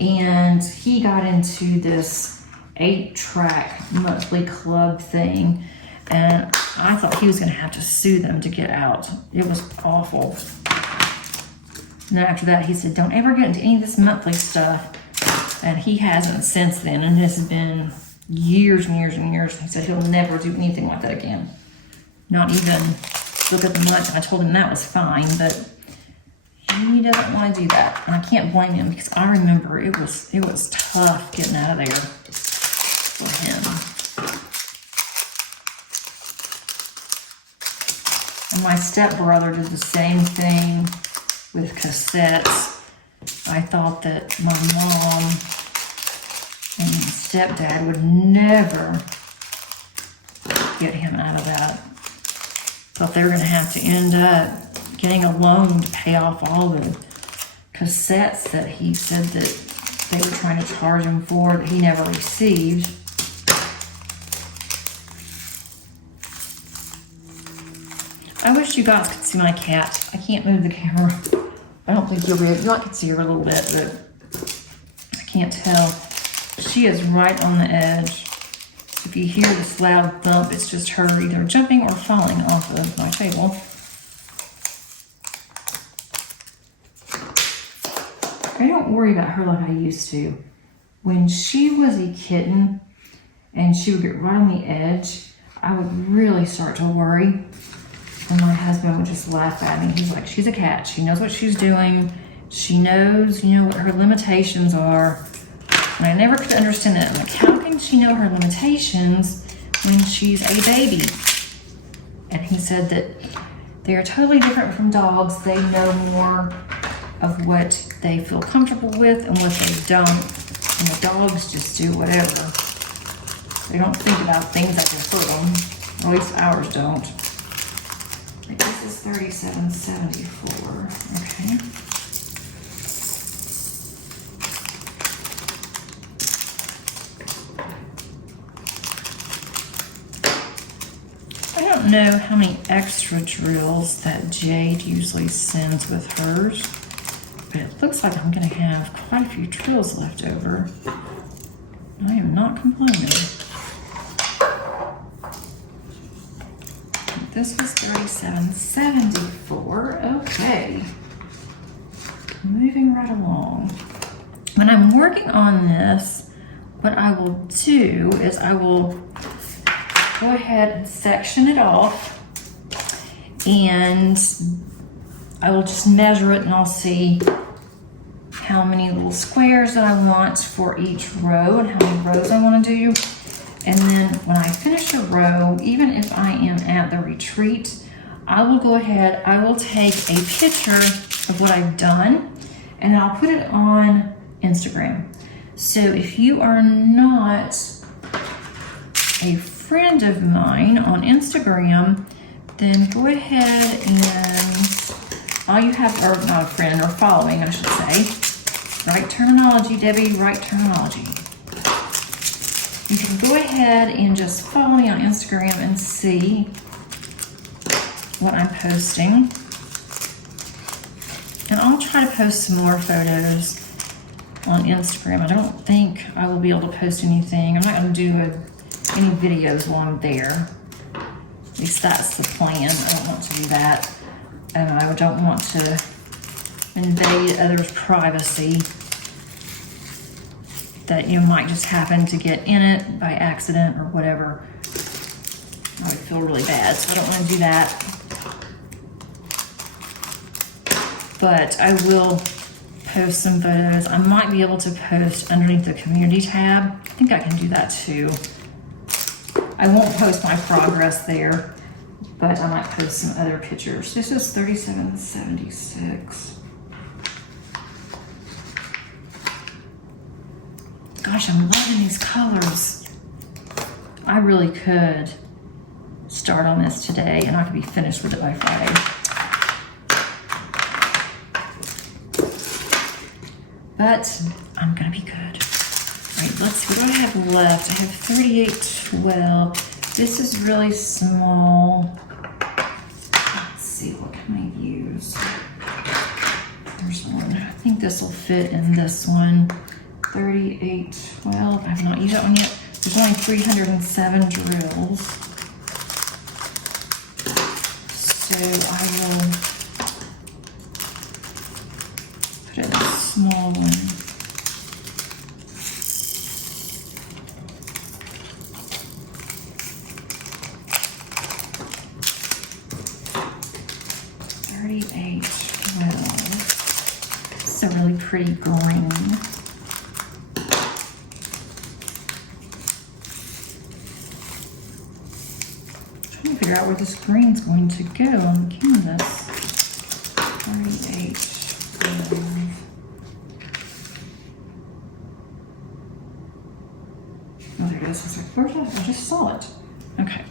and he got into this 8-track monthly club thing. And I thought he was going to have to sue them to get out. It was awful. And then after that, he said, don't ever get into any of this monthly stuff. And he hasn't since then. And this has been years and years and years. He said he'll never do anything like that again. Not even Book of the Month. And I told him that was fine, but he doesn't want to do that. And I can't blame him because I remember it was tough getting out of there for him. And my stepbrother did the same thing with cassettes. I thought that my mom and stepdad would never get him out of that. Thought they were going to have to end up getting a loan to pay off all the cassettes that he said that they were trying to charge him for that he never received. I wish you guys could see my cat. I can't move the camera. I don't think you'll be able, you might could see her a little bit, but I can't tell. She is right on the edge. If you hear this loud thump, it's just her either jumping or falling off of my table. I don't worry about her like I used to. When she was a kitten and she would get right on the edge, I would really start to worry. And my husband would just laugh at me. He's like, she's a cat. She knows what she's doing. She knows, what her limitations are. And I never could understand that. Like, how can she know her limitations when she's a baby? And he said that they are totally different from dogs. They know more of what they feel comfortable with and what they don't. And the dogs just do whatever. They don't think about things that can hurt them. Or at least ours don't. This is $37.74. Okay. I don't know how many extra drills that Jade usually sends with hers, but it looks like I'm going to have quite a few drills left over. I am not complaining. This was $37.74. Okay. Moving right along. When I'm working on this, what I will do is I will go ahead and section it off, and I will just measure it and I'll see how many little squares that I want for each row and how many rows I want to do. And then when I finish a row, even if I am at the retreat, I will go ahead, I will take a picture of what I've done and I'll put it on Instagram. So if you are not a friend of mine on Instagram, then go ahead and all you have, or not a friend, or following, I should say. Right terminology, Debbie, right terminology. You can go ahead and just follow me on Instagram and see what I'm posting. And I'll try to post some more photos on Instagram. I don't think I will be able to post anything. I'm not going to do any videos while I'm there. At least that's the plan. I don't want to do that. And I don't want to invade others' privacy that you might just happen to get in it by accident or whatever. I would feel really bad, so I don't want to do that. But I will post some photos. I might be able to post underneath the community tab. I think I can do that too. I won't post my progress there, but I might post some other pictures. This is $37.76. Gosh, I'm loving these colors. I really could start on this today and I could be finished with it by Friday. But I'm gonna be good. All right, let's see, what do I have left? I have 3812. This is really small. Let's see, what can I use? There's one. I think this will fit in this one. 3812. I have not used that one yet. There's only 307 drills. So I will put in a small one. It's a really pretty green. Trying to figure out where this green's going to go on the canvas. 38. Oh, there it is. I was like, where's that? I just saw it. Okay.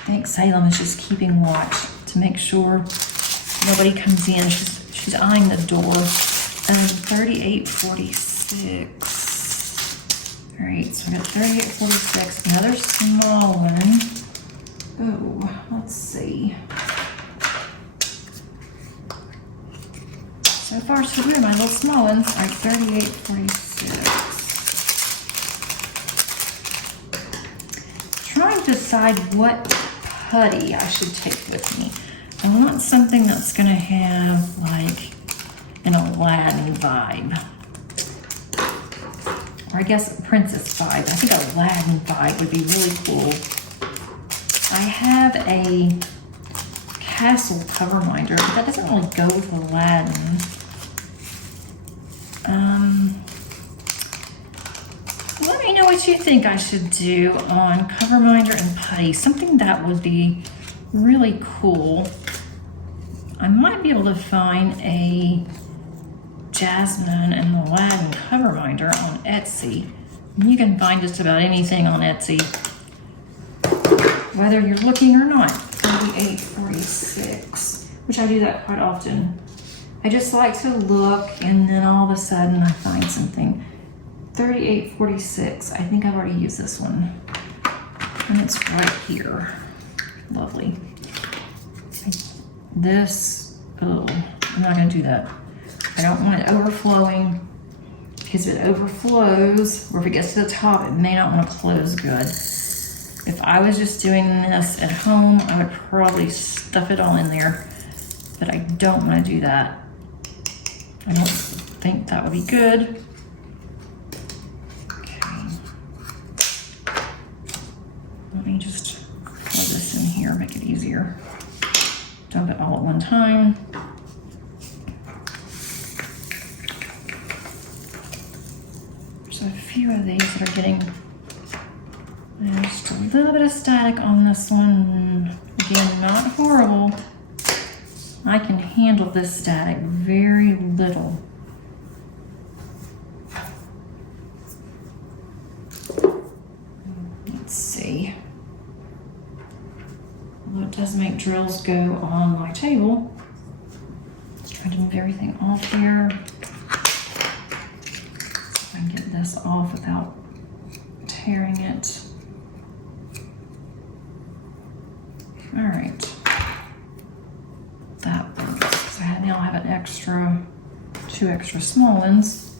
I think Salem is just keeping watch to make sure nobody comes in. She's eyeing the door. 3846. All right, so I got 3846. Another small one. Oh, let's see. So far, so good. My little small ones are 3846. Trying to decide what putty I should take with me. I want something that's gonna have like an Aladdin vibe. Or I guess a princess vibe. I think an Aladdin vibe would be really cool. I have a castle cover minder, but that doesn't really go with Aladdin. Let me know what you think I should do on cover minder and putty. Something that would be really cool. I might be able to find a Jasmine and the Aladdin cover binder on Etsy. You can find just about anything on Etsy, whether you're looking or not. 38.46, which I do that quite often. I just like to look and then all of a sudden I find something. 38.46, I think I've already used this one. And it's right here. Lovely. This, oh, I'm not gonna do that. I don't want it overflowing, because if it overflows, or if it gets to the top, it may not want to close good. If I was just doing this at home, I would probably stuff it all in there, but I don't want to do that. I don't think that would be good. Okay. Let me just plug this in here, make it easier. Dump it all at one time. There's a few of these that are getting just a little bit of static on this one. Again, not horrible. I can handle this static very little. Let's see. Although it does make drills go on my table. Let's try to move everything off here. See if I can get this off without tearing it. All right. That works. So I now have an extra, 2 extra small ones.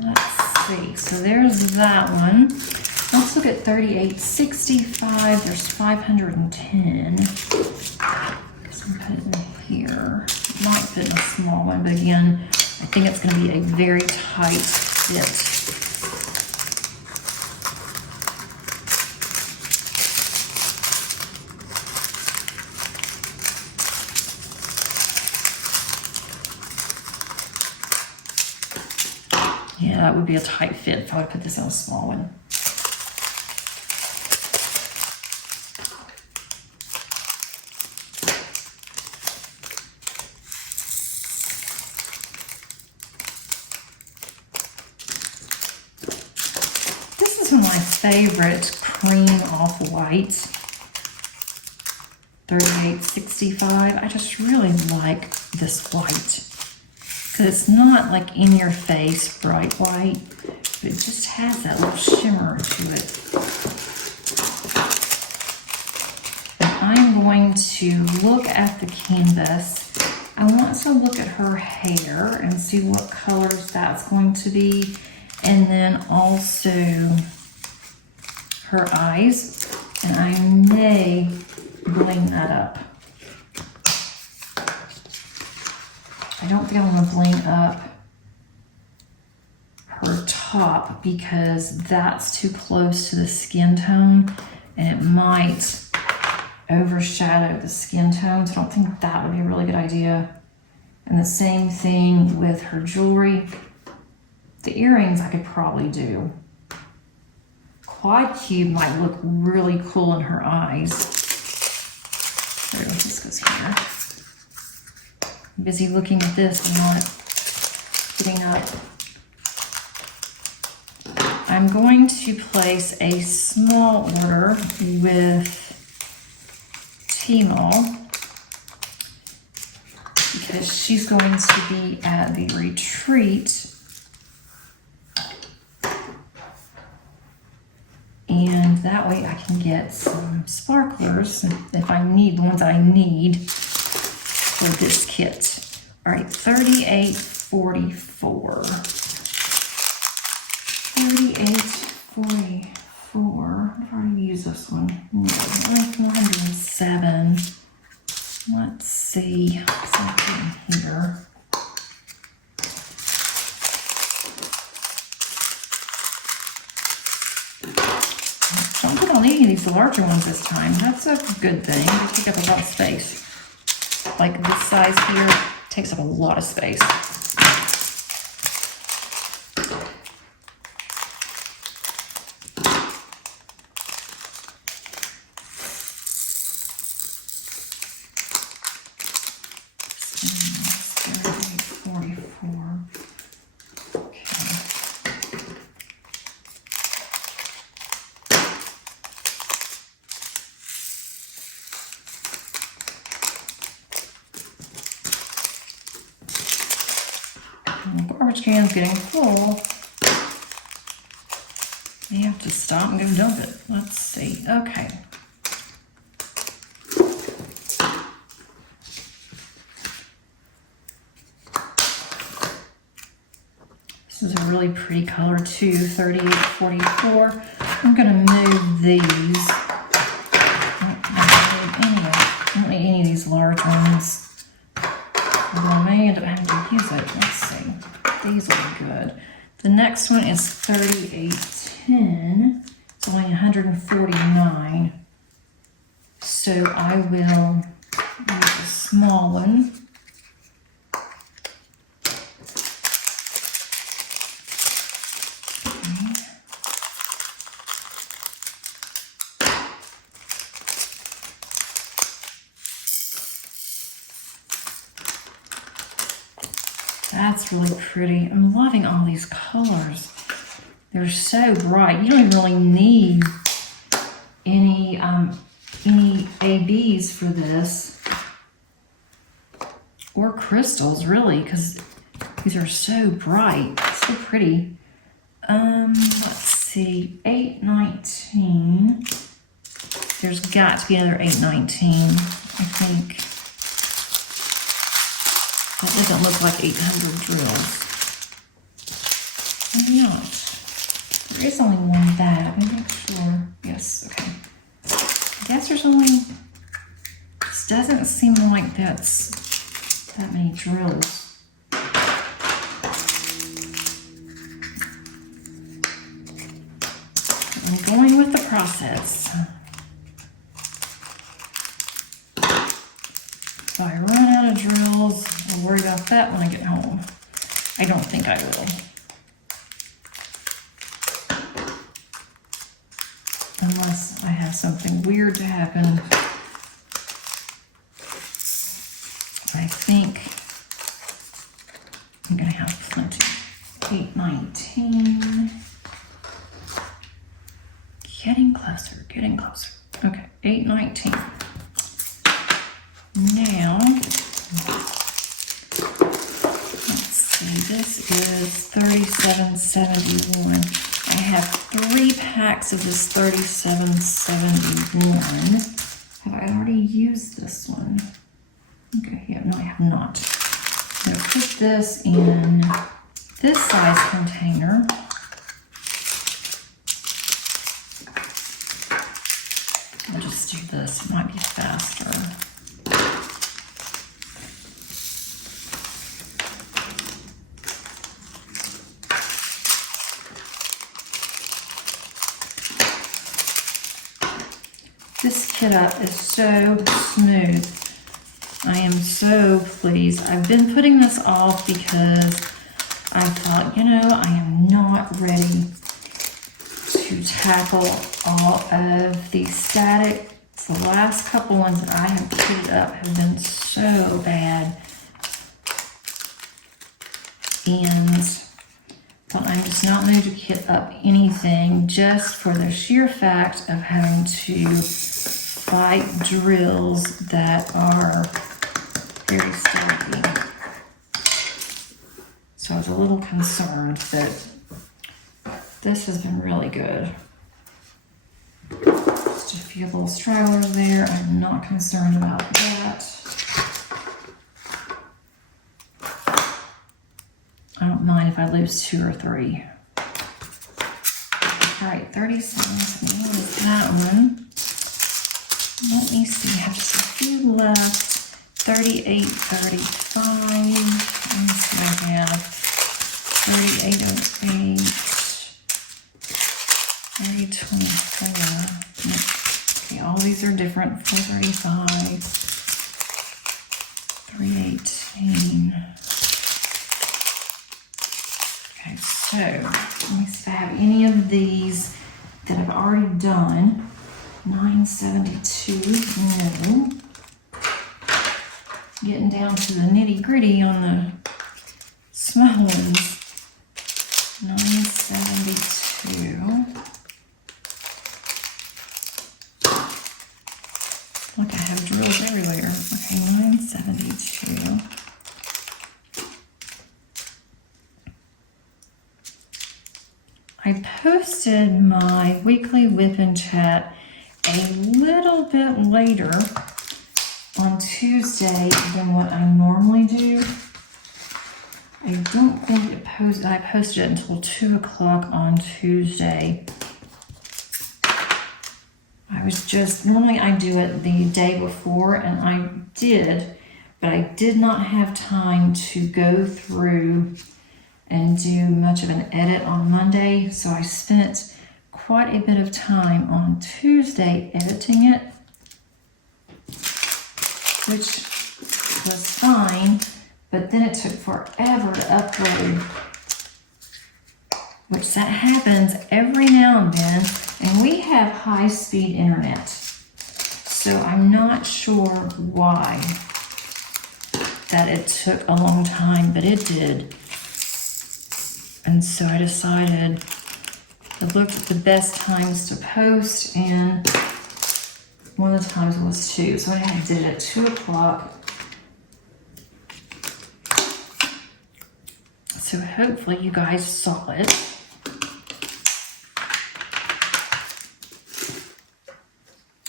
Let's see. So there's that one. Let's look at 38.65. There's 510. So I'm put it in here. Might fit in a small one, but again, I think it's going to be a very tight fit. Yeah, that would be a tight fit if I would put this in a small one. This is one of my favorite cream off-white. 38.65. I just really like this white. Because it's not like in your face bright white, but it just has that little shimmer to it. And I'm going to look at the canvas. I want to look at her hair and see what colors that's going to be. And then also her eyes. And I may bling that up. I don't think I want to bling up her top because that's too close to the skin tone and it might overshadow the skin tone. So I don't think that would be a really good idea. And the same thing with her jewelry. The earrings I could probably do. Quad cube might look really cool in her eyes. There, this goes here. I'm busy looking at this and not getting up. I'm going to place a small order with Tmall because she's going to be at the retreat. And that way I can get some sparklers if I need, the ones I need for this kit. All right, 38.44. 38.44. I've already used this one. No, only 407. Let's see something here. Don't put on any of these larger ones this time. That's a good thing. They take up a lot of space. Like this size here takes up a lot of space. can's getting full. You have to stop and go dump it. Let's see. Okay. This is a really pretty color too, 3844. I'm going to move these. I don't need any of these large ones. I may end up having to use it. Let's see. These will be good. The next one is 3810. It's only 149. So I will use a small one. That's really pretty. I'm loving all these colors. They're so bright. You don't even really need any ABs for this, or crystals really, because these are so bright, so pretty. Let's see, 819. There's got to be another 819, I think. That doesn't look like 800 drills. Maybe not. There is only one of that. Let me make sure. Yes, okay. I guess there's only, this doesn't seem like that's that many drills. I'm going with the process. If I run out of drills, I'll worry about that when I get home. I don't think I will. Unless I have something weird to happen. I think I'm gonna have plenty. 819. Getting closer, getting closer. Okay, 819. Now, let's see, this is 3771. I have 3 packs of this 3771. Have I already used this one? Okay, yeah, no, I have not. I'm going to put this in this size container. I'll just do this, it might be faster. This kit up is so smooth. I am so pleased. I've been putting this off because I thought, you know, I am not ready to tackle all of these statics. The last couple ones that I have kitted up have been so bad. And so I'm just not going to kit up anything just for the sheer fact of having to fight drills that are very sturdy. So I was a little concerned, but this has been really good. Just a few little stragglers there. I'm not concerned about that. I don't mind if I lose 2 or 3. All right, 37. So is that one. Let me see. I have just a few left. 38, 35. Let me see what I have. 3808. 3024. Okay, all these are different. 435. 318. Okay, so let me see if I have any of these that I've already done. 972, no. Getting down to the nitty gritty on the small ones. 972. Look, I have drills everywhere. Okay, 972. I posted my weekly whip and chat a little bit later on Tuesday than what I normally do. I don't think I posted it until 2 o'clock on Tuesday. Normally I do it the day before, and I did, but I did not have time to go through and do much of an edit on Monday, so I spent quite a bit of time on Tuesday editing it, which was fine, but then it took forever to upload, which that happens every now and then, and we have high-speed internet, so I'm not sure why that it took a long time, but it did. And so I decided, I looked at the best times to post, and one of the times was 2. So I did it at 2 o'clock. So hopefully you guys saw it.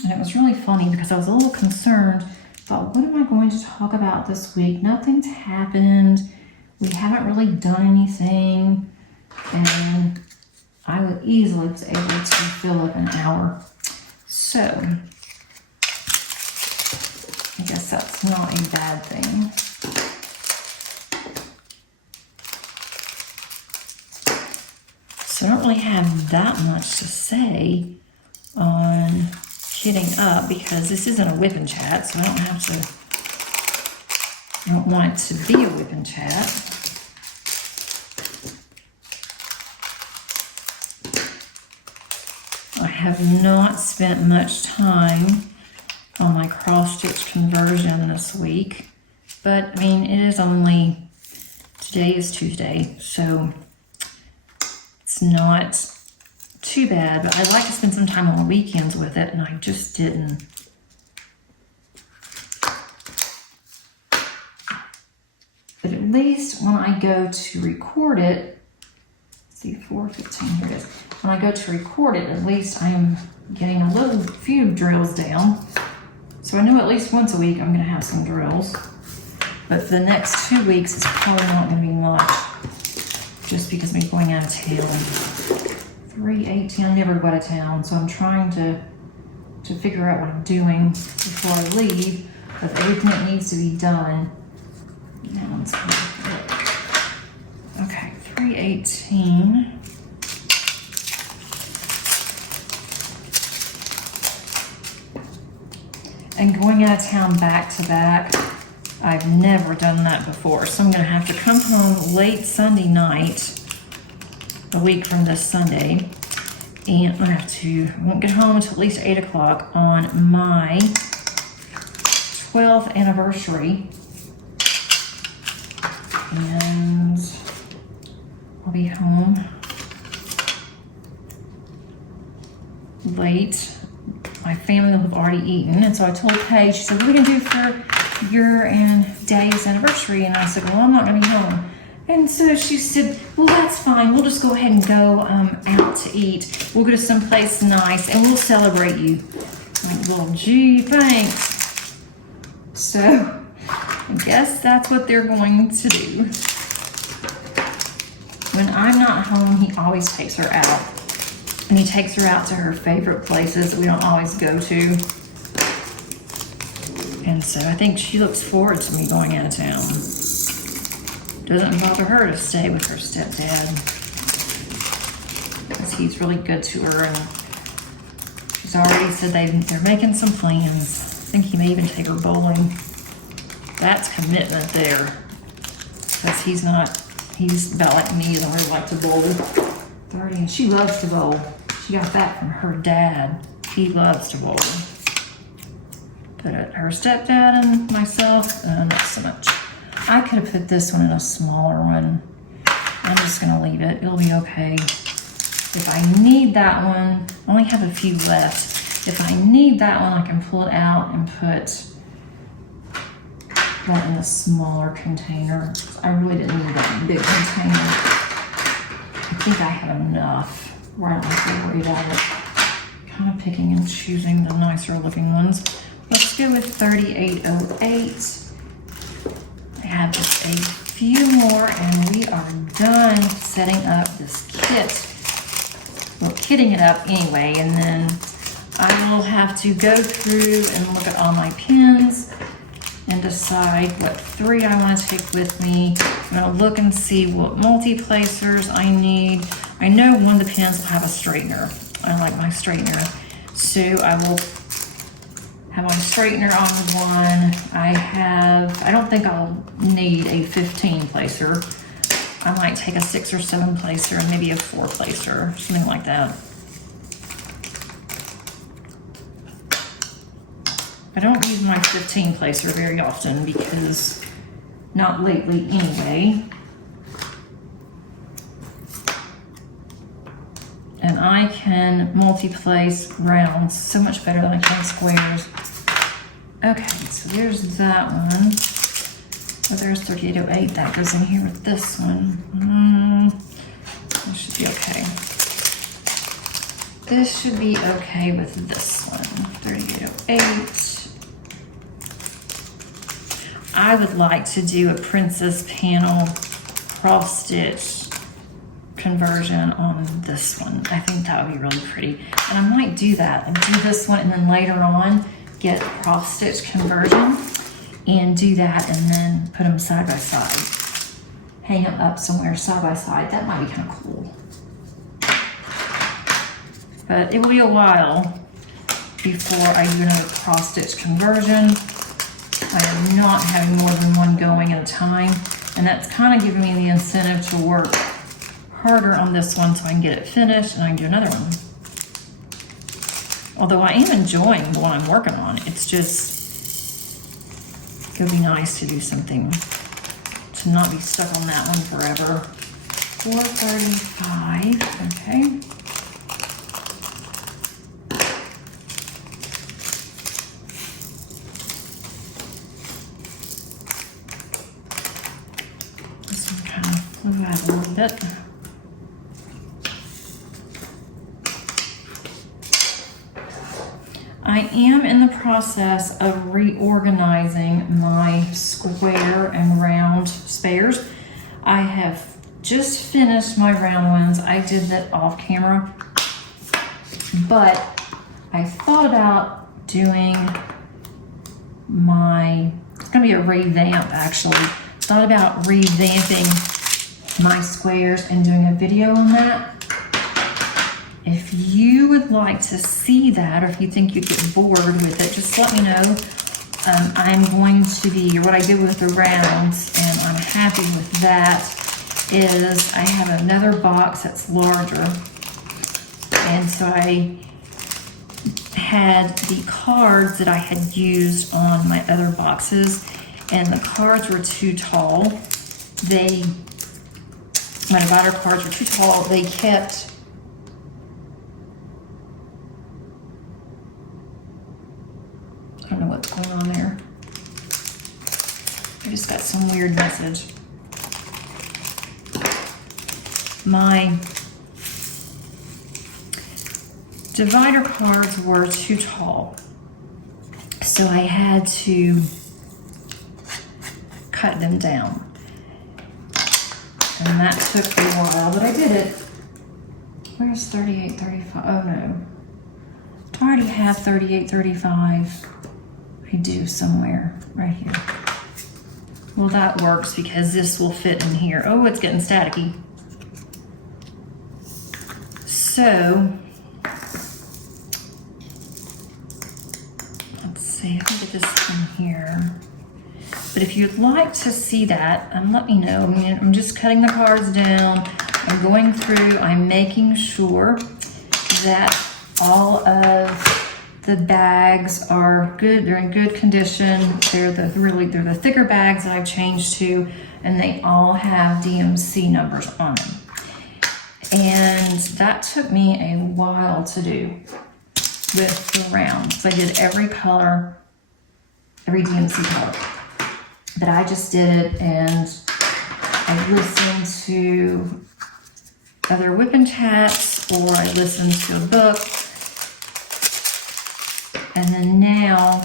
And it was really funny because I was a little concerned. Thought, what am I going to talk about this week? Nothing's happened. We haven't really done anything. And I would easily be able to fill up an hour. So, I guess that's not a bad thing. So I don't really have that much to say on getting up because this isn't a whip and chat, so I don't want it to be a whip and chat. I have not spent much time on my cross stitch conversion this week, but I mean, it is only, today is Tuesday, so it's not too bad, but I'd like to spend some time on the weekends with it, and I just didn't. But at least when I go to record it, let's see, 4:15, here it is. When I go to record it, at least I am getting a few drills down. So I know at least once a week I'm gonna have some drills. But for the next 2 weeks, it's probably not gonna be much, just because I'm going out of town. 3:18, I never go out of town, so I'm trying to figure out what I'm doing before I leave, with everything that needs to be done. Now let's go. Okay, 3:18. And going out of town back to back, I've never done that before, so I'm gonna have to come home late Sunday night, a week from this Sunday, and I won't get home until at least 8 o'clock on my 12th anniversary, and I'll be home late. My family will have already eaten, and so I told Paige, she said, what are we gonna do for your and Daddy's anniversary? And I said, well, I'm not gonna be home. And so she said, well, that's fine. We'll just go ahead and go out to eat. We'll go to someplace nice and we'll celebrate you. I'm like, well, gee, thanks. So I guess that's what they're going to do. When I'm not home, he always takes her out. And he takes her out to her favorite places that we don't always go to. And so I think she looks forward to me going out of town. Doesn't bother her to stay with her stepdad, because he's really good to her, and she's already said they're making some plans. I think he may even take her bowling. That's commitment there, because he's about like me, doesn't really like to bowl. 30, and she loves to bowl. She got that from her dad. He loves to bowl. But her stepdad and myself, not so much. I could have put this one in a smaller one. I'm just gonna leave it. It'll be okay. If I need that one, I only have a few left. If I need that one, I can pull it out and put that in a smaller container. I really didn't need that big container. think I have enough where I don't have to worry about it. Kind of picking and choosing the nicer looking ones. Let's go with 3808. I have just a few more and we are done setting up this kit. Well, kitting it up anyway, and then I will have to go through and look at all my pins and decide what 3 I want to take with me. I'm going to look and see what multi-placers I need. I know one of the pins will have a straightener. I like my straightener. So I will have my straightener on one. I don't think I'll need a 15 placer. I might take a 6 or 7 placer and maybe a 4 placer, something like that. I don't use my 15 placer very often because not lately anyway. And I can multi-place rounds so much better than I can squares. Okay, so there's that one. Oh, there's 3808. That goes in here with this one. This should be okay. This should be okay with this one. 3808. I would like to do a princess panel cross stitch conversion on this one. I think that would be really pretty. And I might do that and do this one and then later on get cross stitch conversion and do that and then put them side by side. Hang them up somewhere side by side. That might be kind of cool. But it will be a while before I do another cross stitch conversion. I am not having more than one going at a time, and that's kind of giving me the incentive to work harder on this one so I can get it finished and I can do another one. Although I am enjoying the one I'm working on, it's just, it would be nice to do something, to not be stuck on that one forever. 435, okay. This one kind of flew out a little bit. I am in the process of reorganizing my square and round spares. I have just finished my round ones. I did that off camera, but I thought about doing it's gonna be a revamp actually. Thought about revamping my squares and doing a video on that. If you would like to see that, or if you think you'd get bored with it, just let me know. I'm going to be, what I did with the rounds, and I'm happy with that, is I have another box that's larger. And so I had the cards that I had used on my other boxes, and the cards were too tall. My divider cards were too tall. They kept, I don't know what's going on there. I just got some weird message. My divider cards were too tall, so I had to cut them down. And that took a while, but I did it. Where's 3835? Oh no. Do I already have 3835? I do somewhere, right here. Well, that works because this will fit in here. Oh, it's getting staticky. So, let's see, I can get this in here. But if you'd like to see that, let me know. I mean, I'm just cutting the cards down. I'm going through, I'm making sure that all of the bags are good, they're in good condition. They're the thicker bags that I've changed to, and they all have DMC numbers on them. And that took me a while to do with the rounds. I did every color, every DMC color. But I just did it, and I listened to other whipping chats or I listened to a book. And then now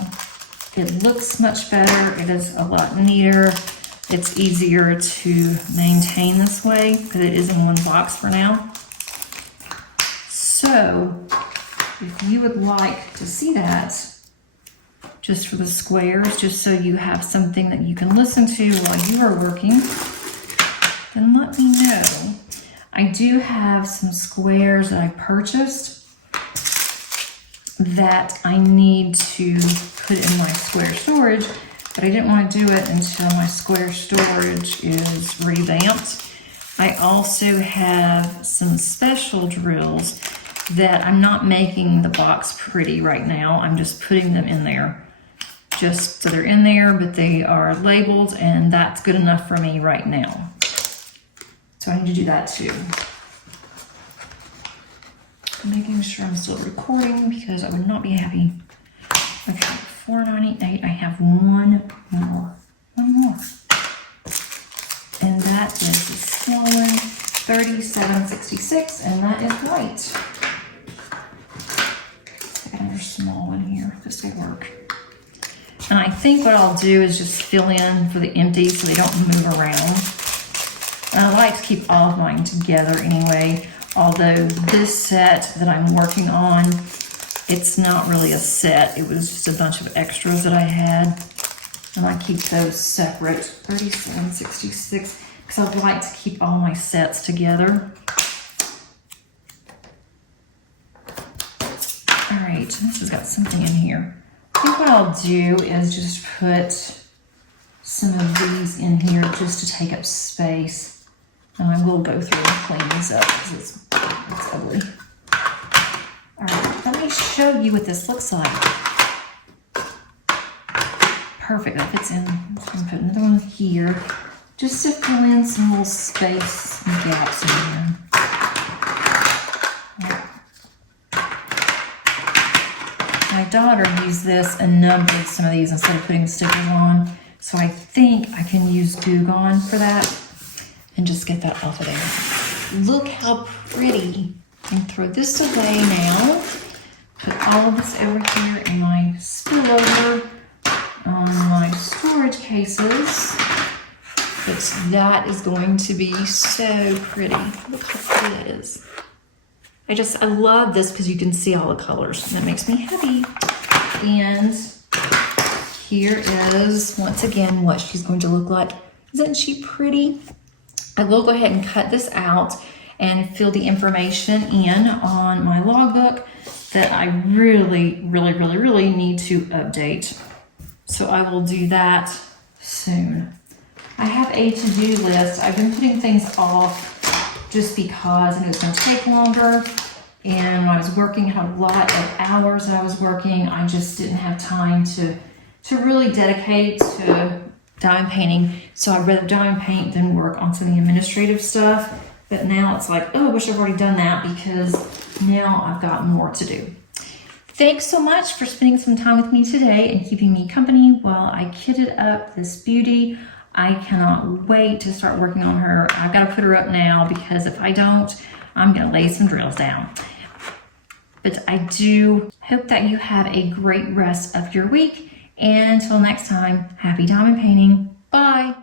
it looks much better. It is a lot neater. It's easier to maintain this way because it is in one box for now. So if you would like to see that, just for the squares, just so you have something that you can listen to while you are working, then let me know. I do have some squares that I purchased that I need to put in my square storage, but I didn't want to do it until my square storage is revamped. I also have some special drills that I'm not making the box pretty right now. I'm just putting them in there. Just so they're in there, but they are labeled, and that's good enough for me right now. So I need to do that too. I'm making sure I'm still recording because I would not be happy. Okay, $4.98. I have one more. And that is the small one, $37.66, and that is white. Another small one here, just at work. And I think what I'll do is just fill in for the empty so they don't move around. And I like to keep all of mine together anyway, although this set that I'm working on, it's not really a set. It was just a bunch of extras that I had. And I keep those separate, $37.66, because I'd like to keep all my sets together. All right, this has got something in here. I think what I'll do is just put some of these in here just to take up space. And I will go through and clean these up because it's ugly. All right, let me show you what this looks like. Perfect, that fits in. I'm just gonna put another one here just to fill in some little space and gaps in here. My daughter used this and numbered some of these instead of putting stickers on. So I think I can use Glue Gun for that and just get that off of there. Look how pretty. I can throw this away now. Put all of this over here in my spillover on my storage cases. But that is going to be so pretty. Look how pretty that is. I love this because you can see all the colors and that makes me happy. And here is, once again, what she's going to look like. Isn't she pretty? I will go ahead and cut this out and fill the information in on my logbook that I really need to update. So I will do that soon. I have a to-do list. I've been putting things off just because I knew it was going to take longer. And when I was working, I had a lot of hours that I was working. I just didn't have time to really dedicate to diamond painting. So I'd rather diamond paint than work on some of the administrative stuff. But now it's like, oh, I wish I've already done that because now I've got more to do. Thanks so much for spending some time with me today and keeping me company while I kitted up this beauty. I cannot wait to start working on her. I've got to put her up now because if I don't, I'm going to lay some drills down. But I do hope that you have a great rest of your week. And until next time, happy diamond painting. Bye.